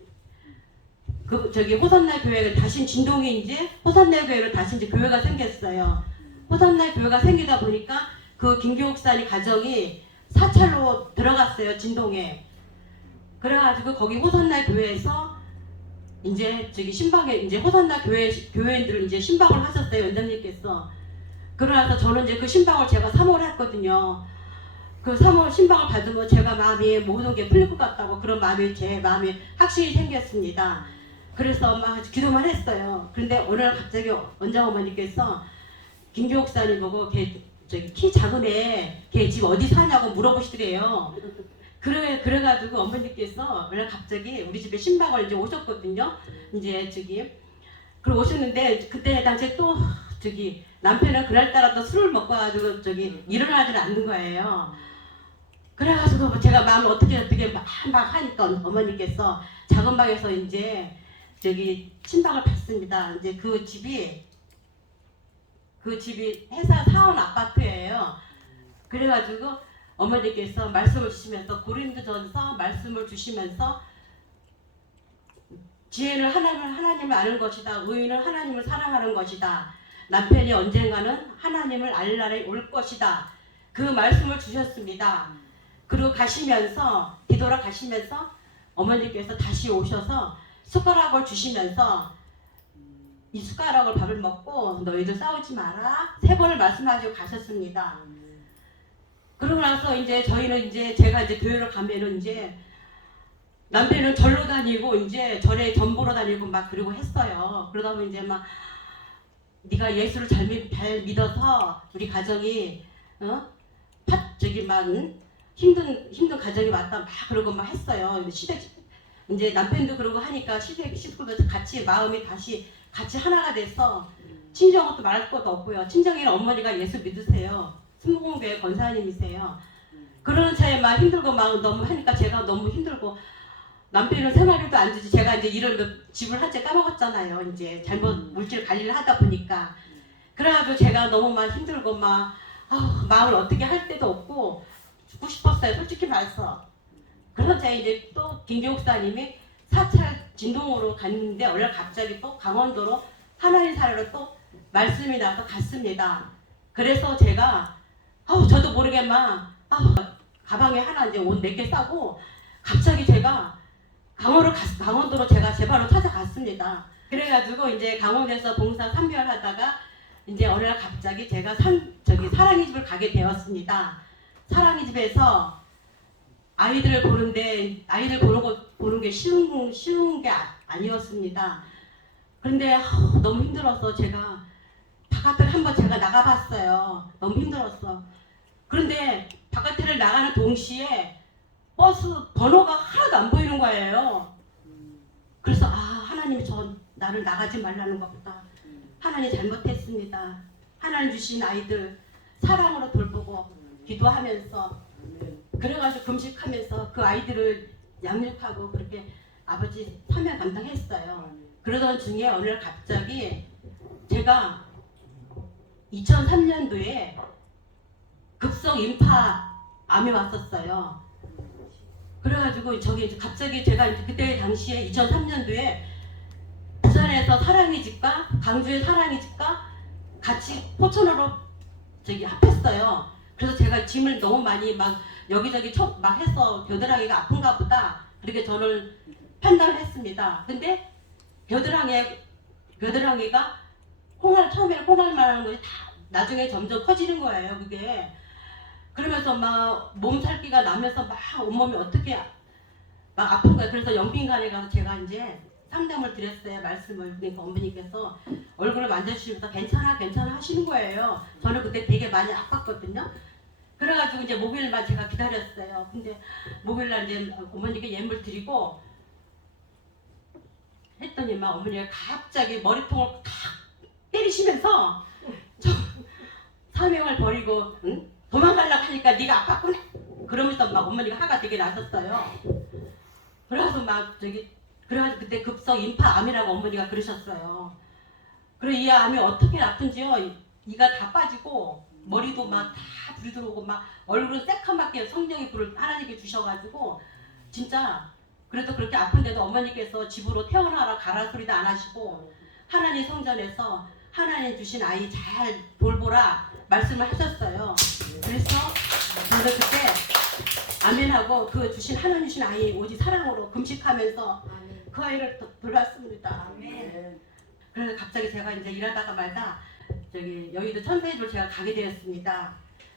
호산날 교회가 다시 진동이 이제 호산날 교회로 다시 이제 교회가 생겼어요. 호산날 교회가 생기다 보니까 그 김교옥사님 가정이 사찰로 들어갔어요. 진동에. 그래가지고 거기 호산날 교회에서 이제 신방에 이제 호산날 교회인들을 이제 신방을 하셨어요. 원장님께서. 그러나서 저는 이제 그 신방을 제가 3월 했거든요. 그 3월 신방을 받으면 제가 마음이 모든 게 풀릴 것 같다고 그런 마음이 제 마음에 확신이 생겼습니다. 그래서 막 기도만 했어요. 그런데 오늘 갑자기 원장 어머니께서 김교옥사님 보고 키 작은 걔 집 어디 사냐고 물어보시더래요. 그래가지고 어머니께서 원래 갑자기 우리 집에 신방을 이제 오셨거든요. 그리고 오셨는데 그때 당시에 또 남편은 그날따라 또 술을 먹고 가지고 일어나질 않는 거예요. 그래가지고 제가 마음을 어떻게 막 하니까 어머니께서 작은 방에서 이제 신방을 받습니다. 이제 그 집이 회사 사원 아파트예요. 그래가지고 어머니께서 말씀을 주시면서 고린도전서 말씀을 주시면서 지혜는 하나님을 아는 것이다. 의인은 하나님을 사랑하는 것이다. 남편이 언젠가는 하나님을 알 날이 올 것이다. 그 말씀을 주셨습니다. 그리고 뒤돌아가시면서 어머니께서 다시 오셔서 숟가락을 주시면서 이 숟가락을 밥을 먹고 너희들 싸우지 마라. 3번을 말씀하시고 가셨습니다. 그러고 나서 이제 저희는 제가 교회를 가면은 남편은 절로 다니고 절에 전보러 다니고 막 그러고 했어요. 그러다 보면 막 네가 예수를 잘 믿어서 우리 가정이 힘든 가정이 왔다 막 그러고 막 했어요. 남편도 그러고 하니까 시댁 식구도 같이 마음이 다시 같이 하나가 돼서 친정은 또 말할 것도 없고요. 친정에는 어머니가 예수 믿으세요. 승무공교회 권사님이세요. 그러는 차에 막 힘들고 막 너무 하니까 제가 너무 힘들고 남편은 생활비도 안 주지. 제가 일을 집을 한 채 까먹었잖아요. 잘못 물질 관리를 하다 보니까. 그래가지고 제가 너무 막 힘들고 마음을 어떻게 할 데도 없고 죽고 싶었어요. 솔직히 말해서. 그래서 제가 또 김교옥사님이 사찰 진동으로 갔는데 오늘 갑자기 또 강원도로 하나님 사례로 또 말씀이 나와서 갔습니다. 그래서 제가 저도 모르게 가방에 하나 옷 4개 싸고 갑자기 제가 강원도로 제가 제 발로 찾아갔습니다. 그래가지고 강원에서 봉사 3개월 하다가 어느 날 갑자기 제가 사랑이 집을 가게 되었습니다. 사랑이 집에서 아이들을 보는데 아이들 보는 게 쉬운 게 아니었습니다. 그런데 너무 힘들어서 제가 바깥을 한번 제가 나가봤어요. 너무 힘들었어. 그런데 바깥을 나가는 동시에 버스 번호가 하나도 안 보이는 거예요. 그래서 하나님이 나를 나가지 말라는 것보다 하나님 잘못했습니다. 하나님 주신 아이들 사랑으로 돌보고 기도하면서 그래가지고 금식하면서 그 아이들을 양육하고 그렇게 아버지 사명 감당했어요. 그러던 중에 어느 날 갑자기 제가 2003년도에 급성 임파암이 왔었어요. 그래가지고 갑자기 제가 그때 당시에 2003년도에 부산에서 사랑의 집과 강주의 사랑의 집과 같이 포천으로 합했어요. 그래서 제가 짐을 너무 많이 여기저기 막 해서 겨드랑이가 아픈가 보다 그렇게 저를 판단을 했습니다. 근데 겨드랑이에 겨드랑이가 콩알 처음에는 콩알만 하는 것이 다 나중에 점점 커지는 거예요. 그게 그러면서 막 몸살기가 나면서 막 온몸이 어떻게 막 아픈 거예요. 그래서 영빈관에 가서 제가 이제 상담을 드렸어요. 말씀을. 그러니까 어머니께서 얼굴을 만져주시면서 괜찮아 괜찮아 하시는 거예요. 저는 그때 되게 많이 아팠거든요. 그래가지고 이제 목요일만 제가 기다렸어요. 근데 목요일날 이제 어머니께 예물 드리고 했더니 막 어머니가 갑자기 머리통을 탁 때리시면서 저 사명을 버리고 응? 도망가려고 하니까 네가 아팠구나 그러면서 막 어머니가 화가 되게 나셨어요. 그래서 막 저기 그래가지고 그때 급성 임파암이라고 어머니가 그러셨어요. 그래 이 암이 어떻게 아픈지요? 이가 다 빠지고 머리도 막 다 불이 들어오고 막 얼굴은 새카맣게 성령의 불을 하나님께 주셔가지고 진짜 그래도 그렇게 아픈데도 어머니께서 집으로 태어나라 가라 소리도 안 하시고 하나님 성전에서 하나님 주신 아이 잘 돌보라 말씀을 하셨어요. 그래서 저는 그때 아멘하고 그 주신 하나님 주신 아이 오직 사랑으로 금식하면서 그 아이를 돌봤습니다. 그래서 갑자기 제가 이제 일하다가 말다 저기 여의도 천사의 집을 제가 가게 되었습니다.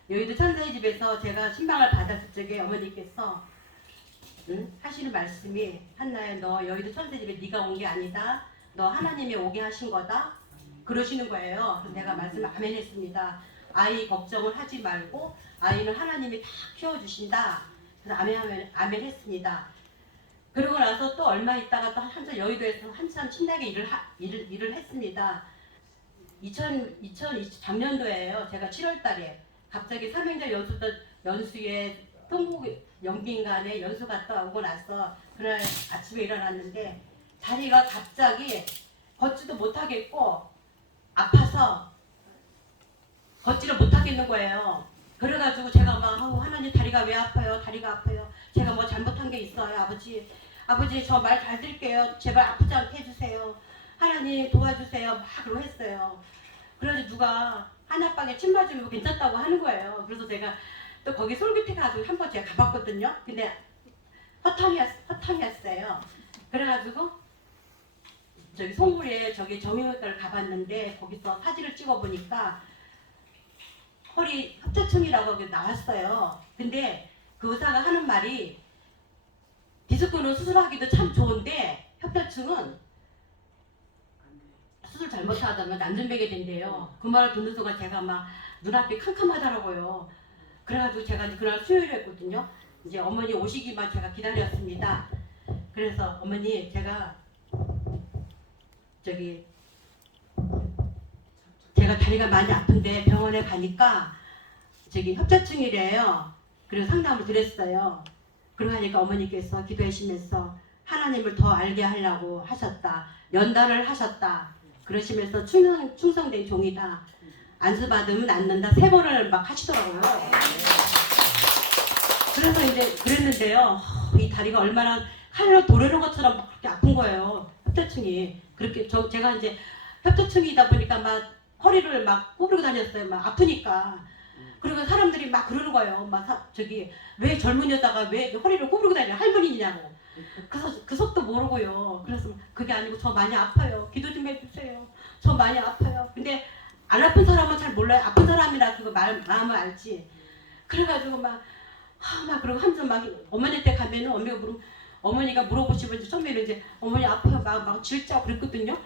여의도 천사의 집에서 제가 신방을 받았을 적에 어머니께서 하시는 말씀이 한나야 너 여의도 천사의 집에 네가 온 게 아니다. 너 하나님이 오게 하신 거다. 그러시는 거예요. 그래서 내가 말씀을 아멘했습니다. 아이 걱정을 하지 말고 아이는 하나님이 다 키워주신다. 그래서 아멘 했습니다. 그러고 나서 또 얼마 있다가 또 한참 여의도에서 한참 신나게 일을 했습니다. 2020 작년도에요. 제가 7월달에 갑자기 삼형제 연수에 통곡 영빈관에 연수 갔다 오고 나서 그날 아침에 일어났는데 다리가 갑자기 걷지도 못하겠고 아파서 걷지를 못하겠는 거예요. 그래가지고 제가 막 하나님 다리가 왜 아파요? 다리가 아파요. 제가 뭐 잘못한 게 있어요. 아버지 저 말 잘 들을게요. 제발 아프지 않게 해주세요. 하나님 도와주세요. 막 그러고 했어요. 그래서 누가 하나방에 침 맞으면 괜찮다고 하는 거예요. 그래서 제가 또 거기 솔깃해 가지고 한번 제가 가봤거든요. 근데 허탕이었어요. 그래가지고 저기 송구리에 저기 정형외과를 가봤는데 거기서 사진을 찍어보니까 허리 협착증이라고 나왔어요. 근데 그 의사가 하는 말이 디스크는 수술하기도 참 좋은데 협착증은 수술 잘못하다면 난전되게 된대요. 그 말을 듣는 순간 제가 막 눈앞이 캄캄하더라고요. 그래가지고 제가 이제 그날 수요일에 했거든요. 이제 어머니 오시기만 제가 기다렸습니다. 그래서 어머니 제가 제가 다리가 많이 아픈데 병원에 가니까 저기 협착증이래요. 그래서 상담을 드렸어요. 그러니까 어머니께서 기도하시면서 하나님을 더 알게 하려고 하셨다. 연단을 하셨다. 그러시면서 충성된 종이다. 안수받으면 낫는다. 3번을 막 하시더라고요. 그래서 이제 그랬는데요. 이 다리가 얼마나 칼로 도르는 것처럼 막 그렇게 아픈 거예요. 협착증이. 그렇게 제가 이제 협착증이다 보니까 막 허리를 막 구부리고 다녔어요. 막 아프니까. 그리고 사람들이 막 그러는 거예요. 막 왜 젊은 여자가 왜 허리를 구부리고 다녀? 할머니냐고. 그래서 그 속도 모르고요. 그래서 그게 아니고 저 많이 아파요. 기도 좀 해주세요. 저 많이 아파요. 근데 안 아픈 사람은 잘 몰라요. 아픈 사람이라 그거 마음을 알지. 그래가지고 막 그러고 한참 막 어머니한테 가면은 어머니가 물어보시면 이제 처음에는 이제 어머니 아파요. 막 질짜고 그랬거든요.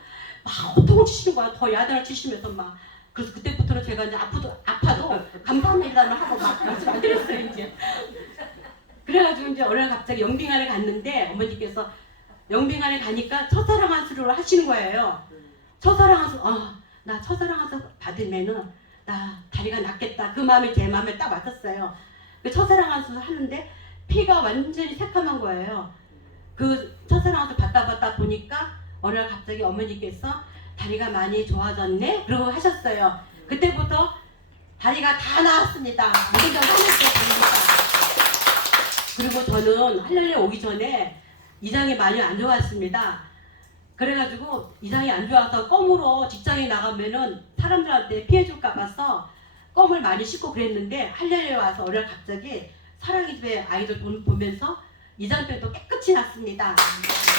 막 호통을 치시는 거야. 더 야단을 치시면서 막. 그래서 그때부터는 제가 이제 아파도 감사합니다는 하고 막 말씀 안 드렸어요, 이제. 그래가지고 이제 어느 날 갑자기 영빈관에 갔는데 어머니께서 영빈관에 가니까 첫사랑 한수를 하시는 거예요. 첫사랑 한수, 나 첫사랑 한수 받으면은 나 다리가 낫겠다. 그 마음이 제 마음에 딱 맞았어요. 그 첫사랑 한수 하는데 피가 완전히 새카만 거예요. 그 첫사랑 한수 받다 보니까 어느 날 갑자기 어머니께서 다리가 많이 좋아졌네? 그러고 하셨어요. 그때부터 다리가 다 나았습니다. 무슨 하늘께 됩니다. 그리고 저는 할렐루야 오기 전에 이장이 많이 안 좋았습니다. 그래가지고 이장이 안 좋아서 껌으로 직장에 나가면은 사람들한테 피해줄까 봐서 껌을 많이 씻고 그랬는데 할렐루야 와서 어느 날 갑자기 사랑의 집에 아이들 보면서 이장병도 깨끗이 났습니다.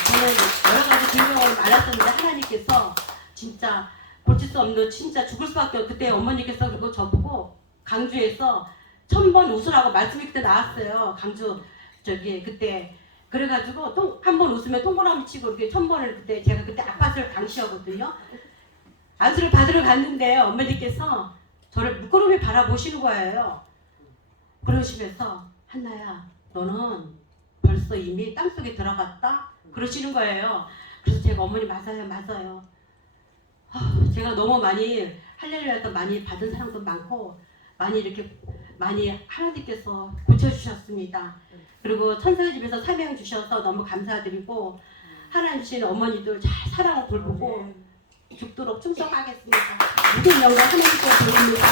저는 여러 가지 증명을 많았었는데 하나님께서 진짜 고칠 수 없는 진짜 죽을 수밖에 없. 그때 어머니께서 그리고 저보고 강주에서 1000번 웃으라고 말씀이 그때 나왔어요. 강주 저기 그때 그래가지고 한 번 웃으면 통보나무 치고 이렇게 1000번을 그때 제가 그때 아팠을 당시였거든요. 안수를 받으러 갔는데 어머니께서 저를 물끄러미 바라보시는 거예요. 그러시면서 한나야 너는 벌써 이미 땅속에 들어갔다 그러시는 거예요. 그래서 제가 어머니 맞아요. 제가 너무 많이 할렐루야도 많이 받은 사람도 많고 많이 이렇게 많이 하나님께서 고쳐주셨습니다. 그리고 천사의 집에서 사명 주셔서 너무 감사드리고 하나님 주신 어머니들 잘 사랑을 돌보고 죽도록 충성하겠습니다. 모든 영광 하나님께 돌립니다.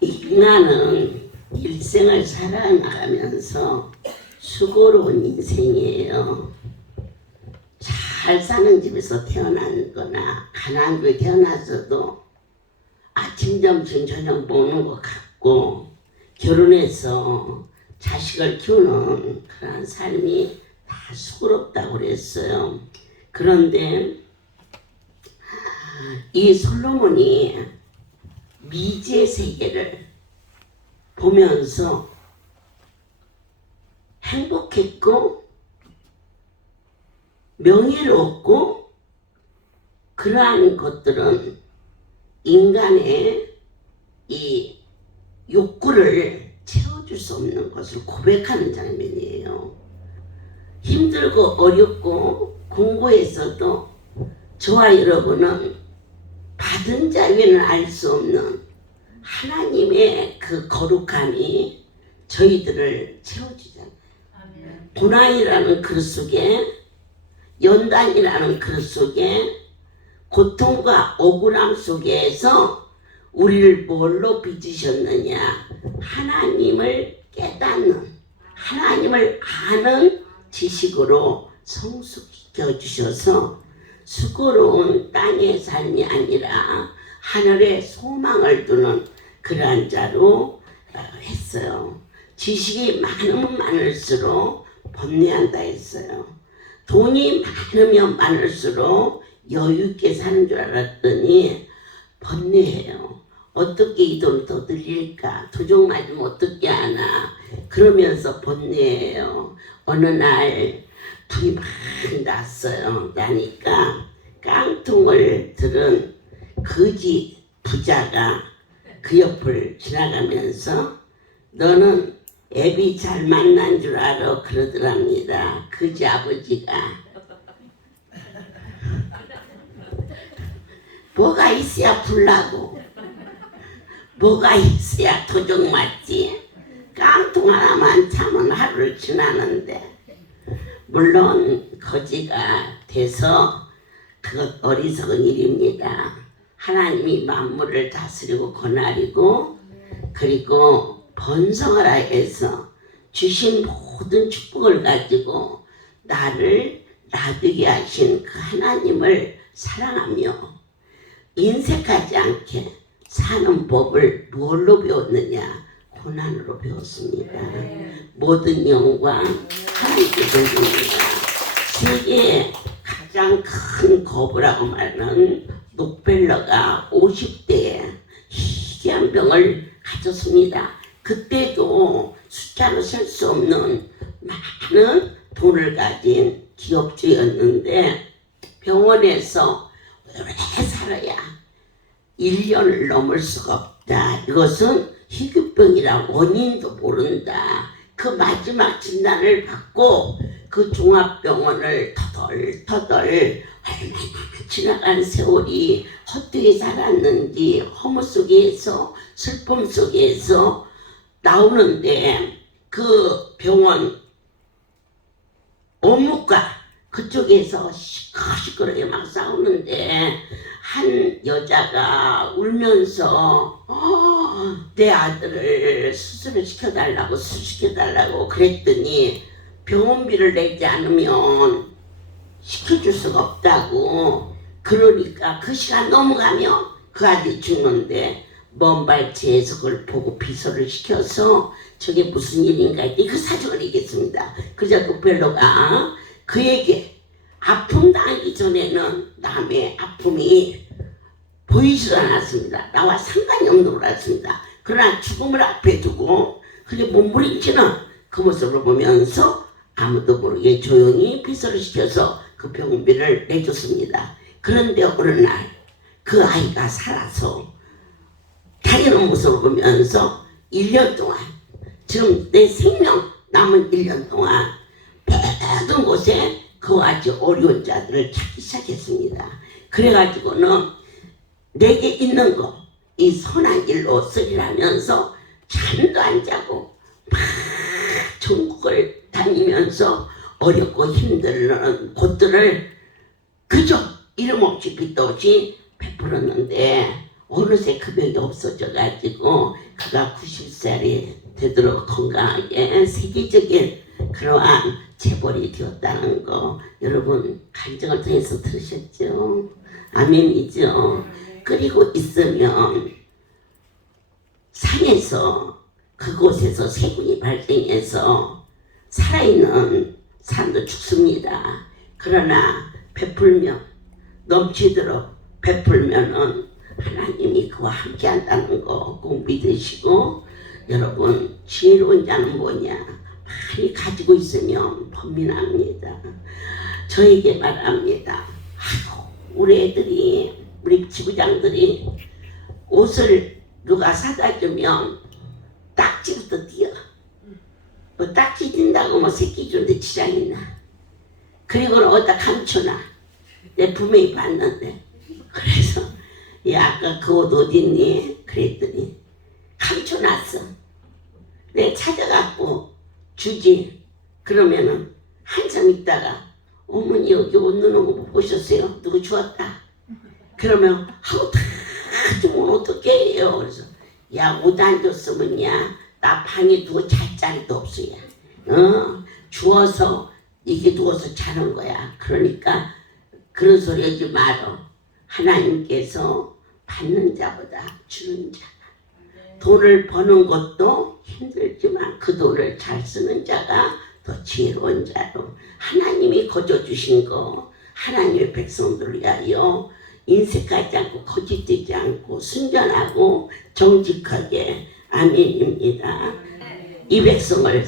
인간은 일생을 살아나가면서 수고로운 인생이에요. 잘 사는 집에서 태어난 거나 가난한 집에 태어났어도 아침 점심 저녁 먹는 것 같고 결혼해서 자식을 키우는 그런 삶이 다 수고롭다고 그랬어요. 그런데 이 솔로몬이 미지의 세계를 보면서 행복했고 명예를 얻고 그러한 것들은 인간의 이 욕구를 채워줄 수 없는 것을 고백하는 장면이에요. 힘들고 어렵고 공부에서도 저와 여러분은 받은 자 위에는 알 수 없는 하나님의 그 거룩함이 저희들을 채워주잖아요. 고난이라는 그릇 속에 연단이라는 그릇 속에 고통과 억울함 속에서 우리를 뭘로 빚으셨느냐? 하나님을 깨닫는 하나님을 아는 지식으로 성숙시켜 주셔서 수고로운 땅의 삶이 아니라 하늘에 소망을 두는 그러한 자로 했어요. 지식이 많으면 많을수록 번뇌한다 했어요. 돈이 많으면 많을수록 여유있게 사는 줄 알았더니 번뇌해요. 어떻게 이 돈을 더 늘릴까? 도둑 맞으면 어떻게 하나? 그러면서 번뇌해요. 어느 날 불이 막 났어요. 나니까 깡통을 들은 거지 부자가 그 옆을 지나가면서 너는 애비 잘 만난 줄 알아 그러더랍니다. 거지 아버지가. 뭐가 있어야 불나고 뭐가 있어야 도둑 맞지. 깡통 하나만 참은 하루를 지나는데 물론 거지가 돼서 그것 어리석은 일입니다. 하나님이 만물을 다스리고 권하리고 그리고 번성하라 해서 주신 모든 축복을 가지고 나를 놔두게 하신 그 하나님을 사랑하며 인색하지 않게 사는 법을 뭘로 배웠느냐? 고난으로 배웠습니다. 모든 영광 하나님께 드립니다. 세계의 가장 큰 거부라고 말하는 록펠러가 50대에 희귀한 병을 가졌습니다. 그때도 숫자로 셀 수 없는 많은 돈을 가진 기업주였는데 병원에서 오래 살아야 1년을 넘을 수가 없다. 이것은 희귀병이라 원인도 모른다. 그 마지막 진단을 받고 그 종합병원을 터덜터덜 얼마나 지나간 세월이 헛되게 살았는지 허무 속에서 슬픔 속에서 나오는데 그 병원 업무과 그쪽에서 시끌시끌하게 막 싸우는데 한 여자가 울면서 내 아들을 수술을 시켜달라고 그랬더니 병원비를 내지 않으면 시켜줄 수가 없다고. 그러니까 그 시간 넘어가면 그 아들이 죽는데 먼 발치에서 그걸 보고 비서를 시켜서 저게 무슨 일인가 했더니 그 사정을 얘기했습니다. 그러자 록펠러가 그에게 아픔 당하기 전에는 남의 아픔이 보이지도 않았습니다. 나와 상관이 없는 줄 알았습니다. 그러나 죽음을 앞에 두고 그게 몸부림치는 그 모습을 보면서 아무도 모르게 조용히 비서를 시켜서 그 병원비를 내줬습니다. 그런데 어느 날 그 아이가 살아서 다니는 모습을 보면서 1년 동안, 지금 내 생명 남은 1년 동안 모든 곳에 그 아주 어려운 자들을 찾기 시작했습니다. 그래가지고는 내게 있는 거 이 선한 일로 쓰리라면서 잠도 안 자고 막 전국을 다니면서 어렵고 힘든 곳들을 그저 이름 없이 빛도 없이 베풀었는데 어느새 그 병이 없어져가지고 그가 90살이 되도록 건강하게 세계적인 그러한 재벌이 되었다는 거 여러분 간증을 통해서 들으셨죠? 아멘이죠? 그리고 있으면 산에서 그곳에서 세균이 발생해서 살아있는 사람도 죽습니다. 그러나 베풀면 넘치도록 베풀면은 하나님이 그와 함께 한다는 거 꼭 믿으시고 여러분 지혜로운 자는 뭐냐 많이 가지고 있으면 번민합니다. 저에게 말합니다. 우리 애들이 우리 지부장들이 옷을 누가 사다 주면 딱지부터 띄어. 뭐 딱지 띈다고 뭐 새끼 주는데 지장이 나. 그리고는 어디다 감춰놔. 내 분명히 봤는데. 그래서 야 아까 그 옷 어딨니? 그랬더니 감춰놨어. 내가 찾아갖고 주지. 그러면은 한참 있다가 어머니 여기 옷 넣는 거 못 보셨어요? 누구 주웠다. 그러면 하고 다 주면 어떻게 해요? 그래서 야 옷 안 줬으면야 나 방에 두고 잘 자리도 없어요. 주워서 이게 누워서 자는 거야. 그러니까 그런 소리 하지 말어. 하나님께서 받는 자보다 주는 자가 돈을 버는 것도 힘들지만 그 돈을 잘 쓰는 자가 더 지혜로운 자로 하나님이 거저주신 거 하나님의 백성들을 위하여 인색하지 않고 거짓되지 않고 순전하고 정직하게 아멘입니다. 이 백성을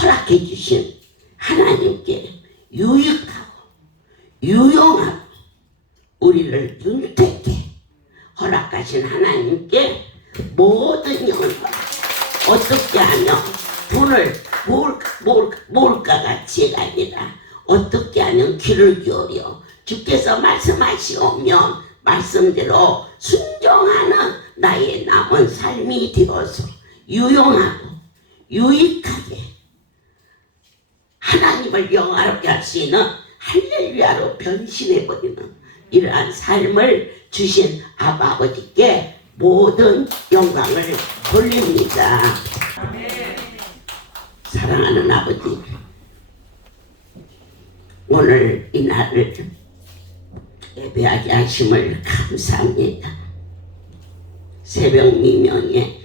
허락해 주신 하나님께 유익하고 유용하고 우리를 윤택해 허락하신 하나님께 모든 영광 어떻게 하면 돈을 모을까가 지혜가 아니라 어떻게 하면 귀를 기울여 주께서 말씀하시오면 말씀대로 순종하는 나의 남은 삶이 되어서 유용하고 유익하게 하나님을 영화롭게 할 수 있는 할렐루야로 변신해버리는 이러한 삶을 주신 아버지께 모든 영광을 돌립니다. 사랑하는 아버지, 오늘 이 날을 예배하게 하심을 감사합니다. 새벽 미명에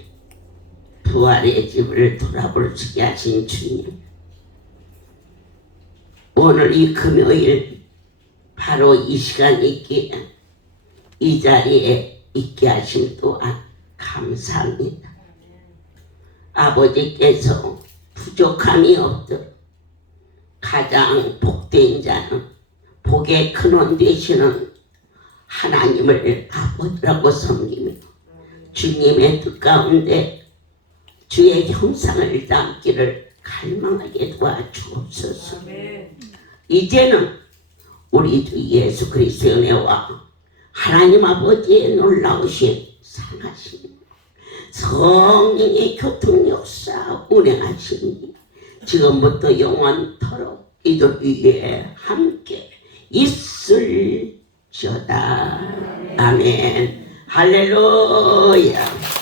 부활의 집을 돌아볼 수 있게 하신 주님, 오늘 이 금요일 바로 이 시간 있기에 이 자리에 있게 하심 또한 감사합니다. 아버지께서 부족함이 없도록 가장 복된 자는 복의 근원 되시는 하나님을 아버지라고 섬기며 주님의 뜻 가운데 주의 형상을 담기를 갈망하게 도와주옵소서. 이제는 우리 주 예수 그리스도의 은혜와 하나님 아버지의 놀라우신 사랑하심 성령의 교통 역사 운행하시니 지금부터 영원토록 이들 위에 함께 있을지어다. 아멘. 할렐루야.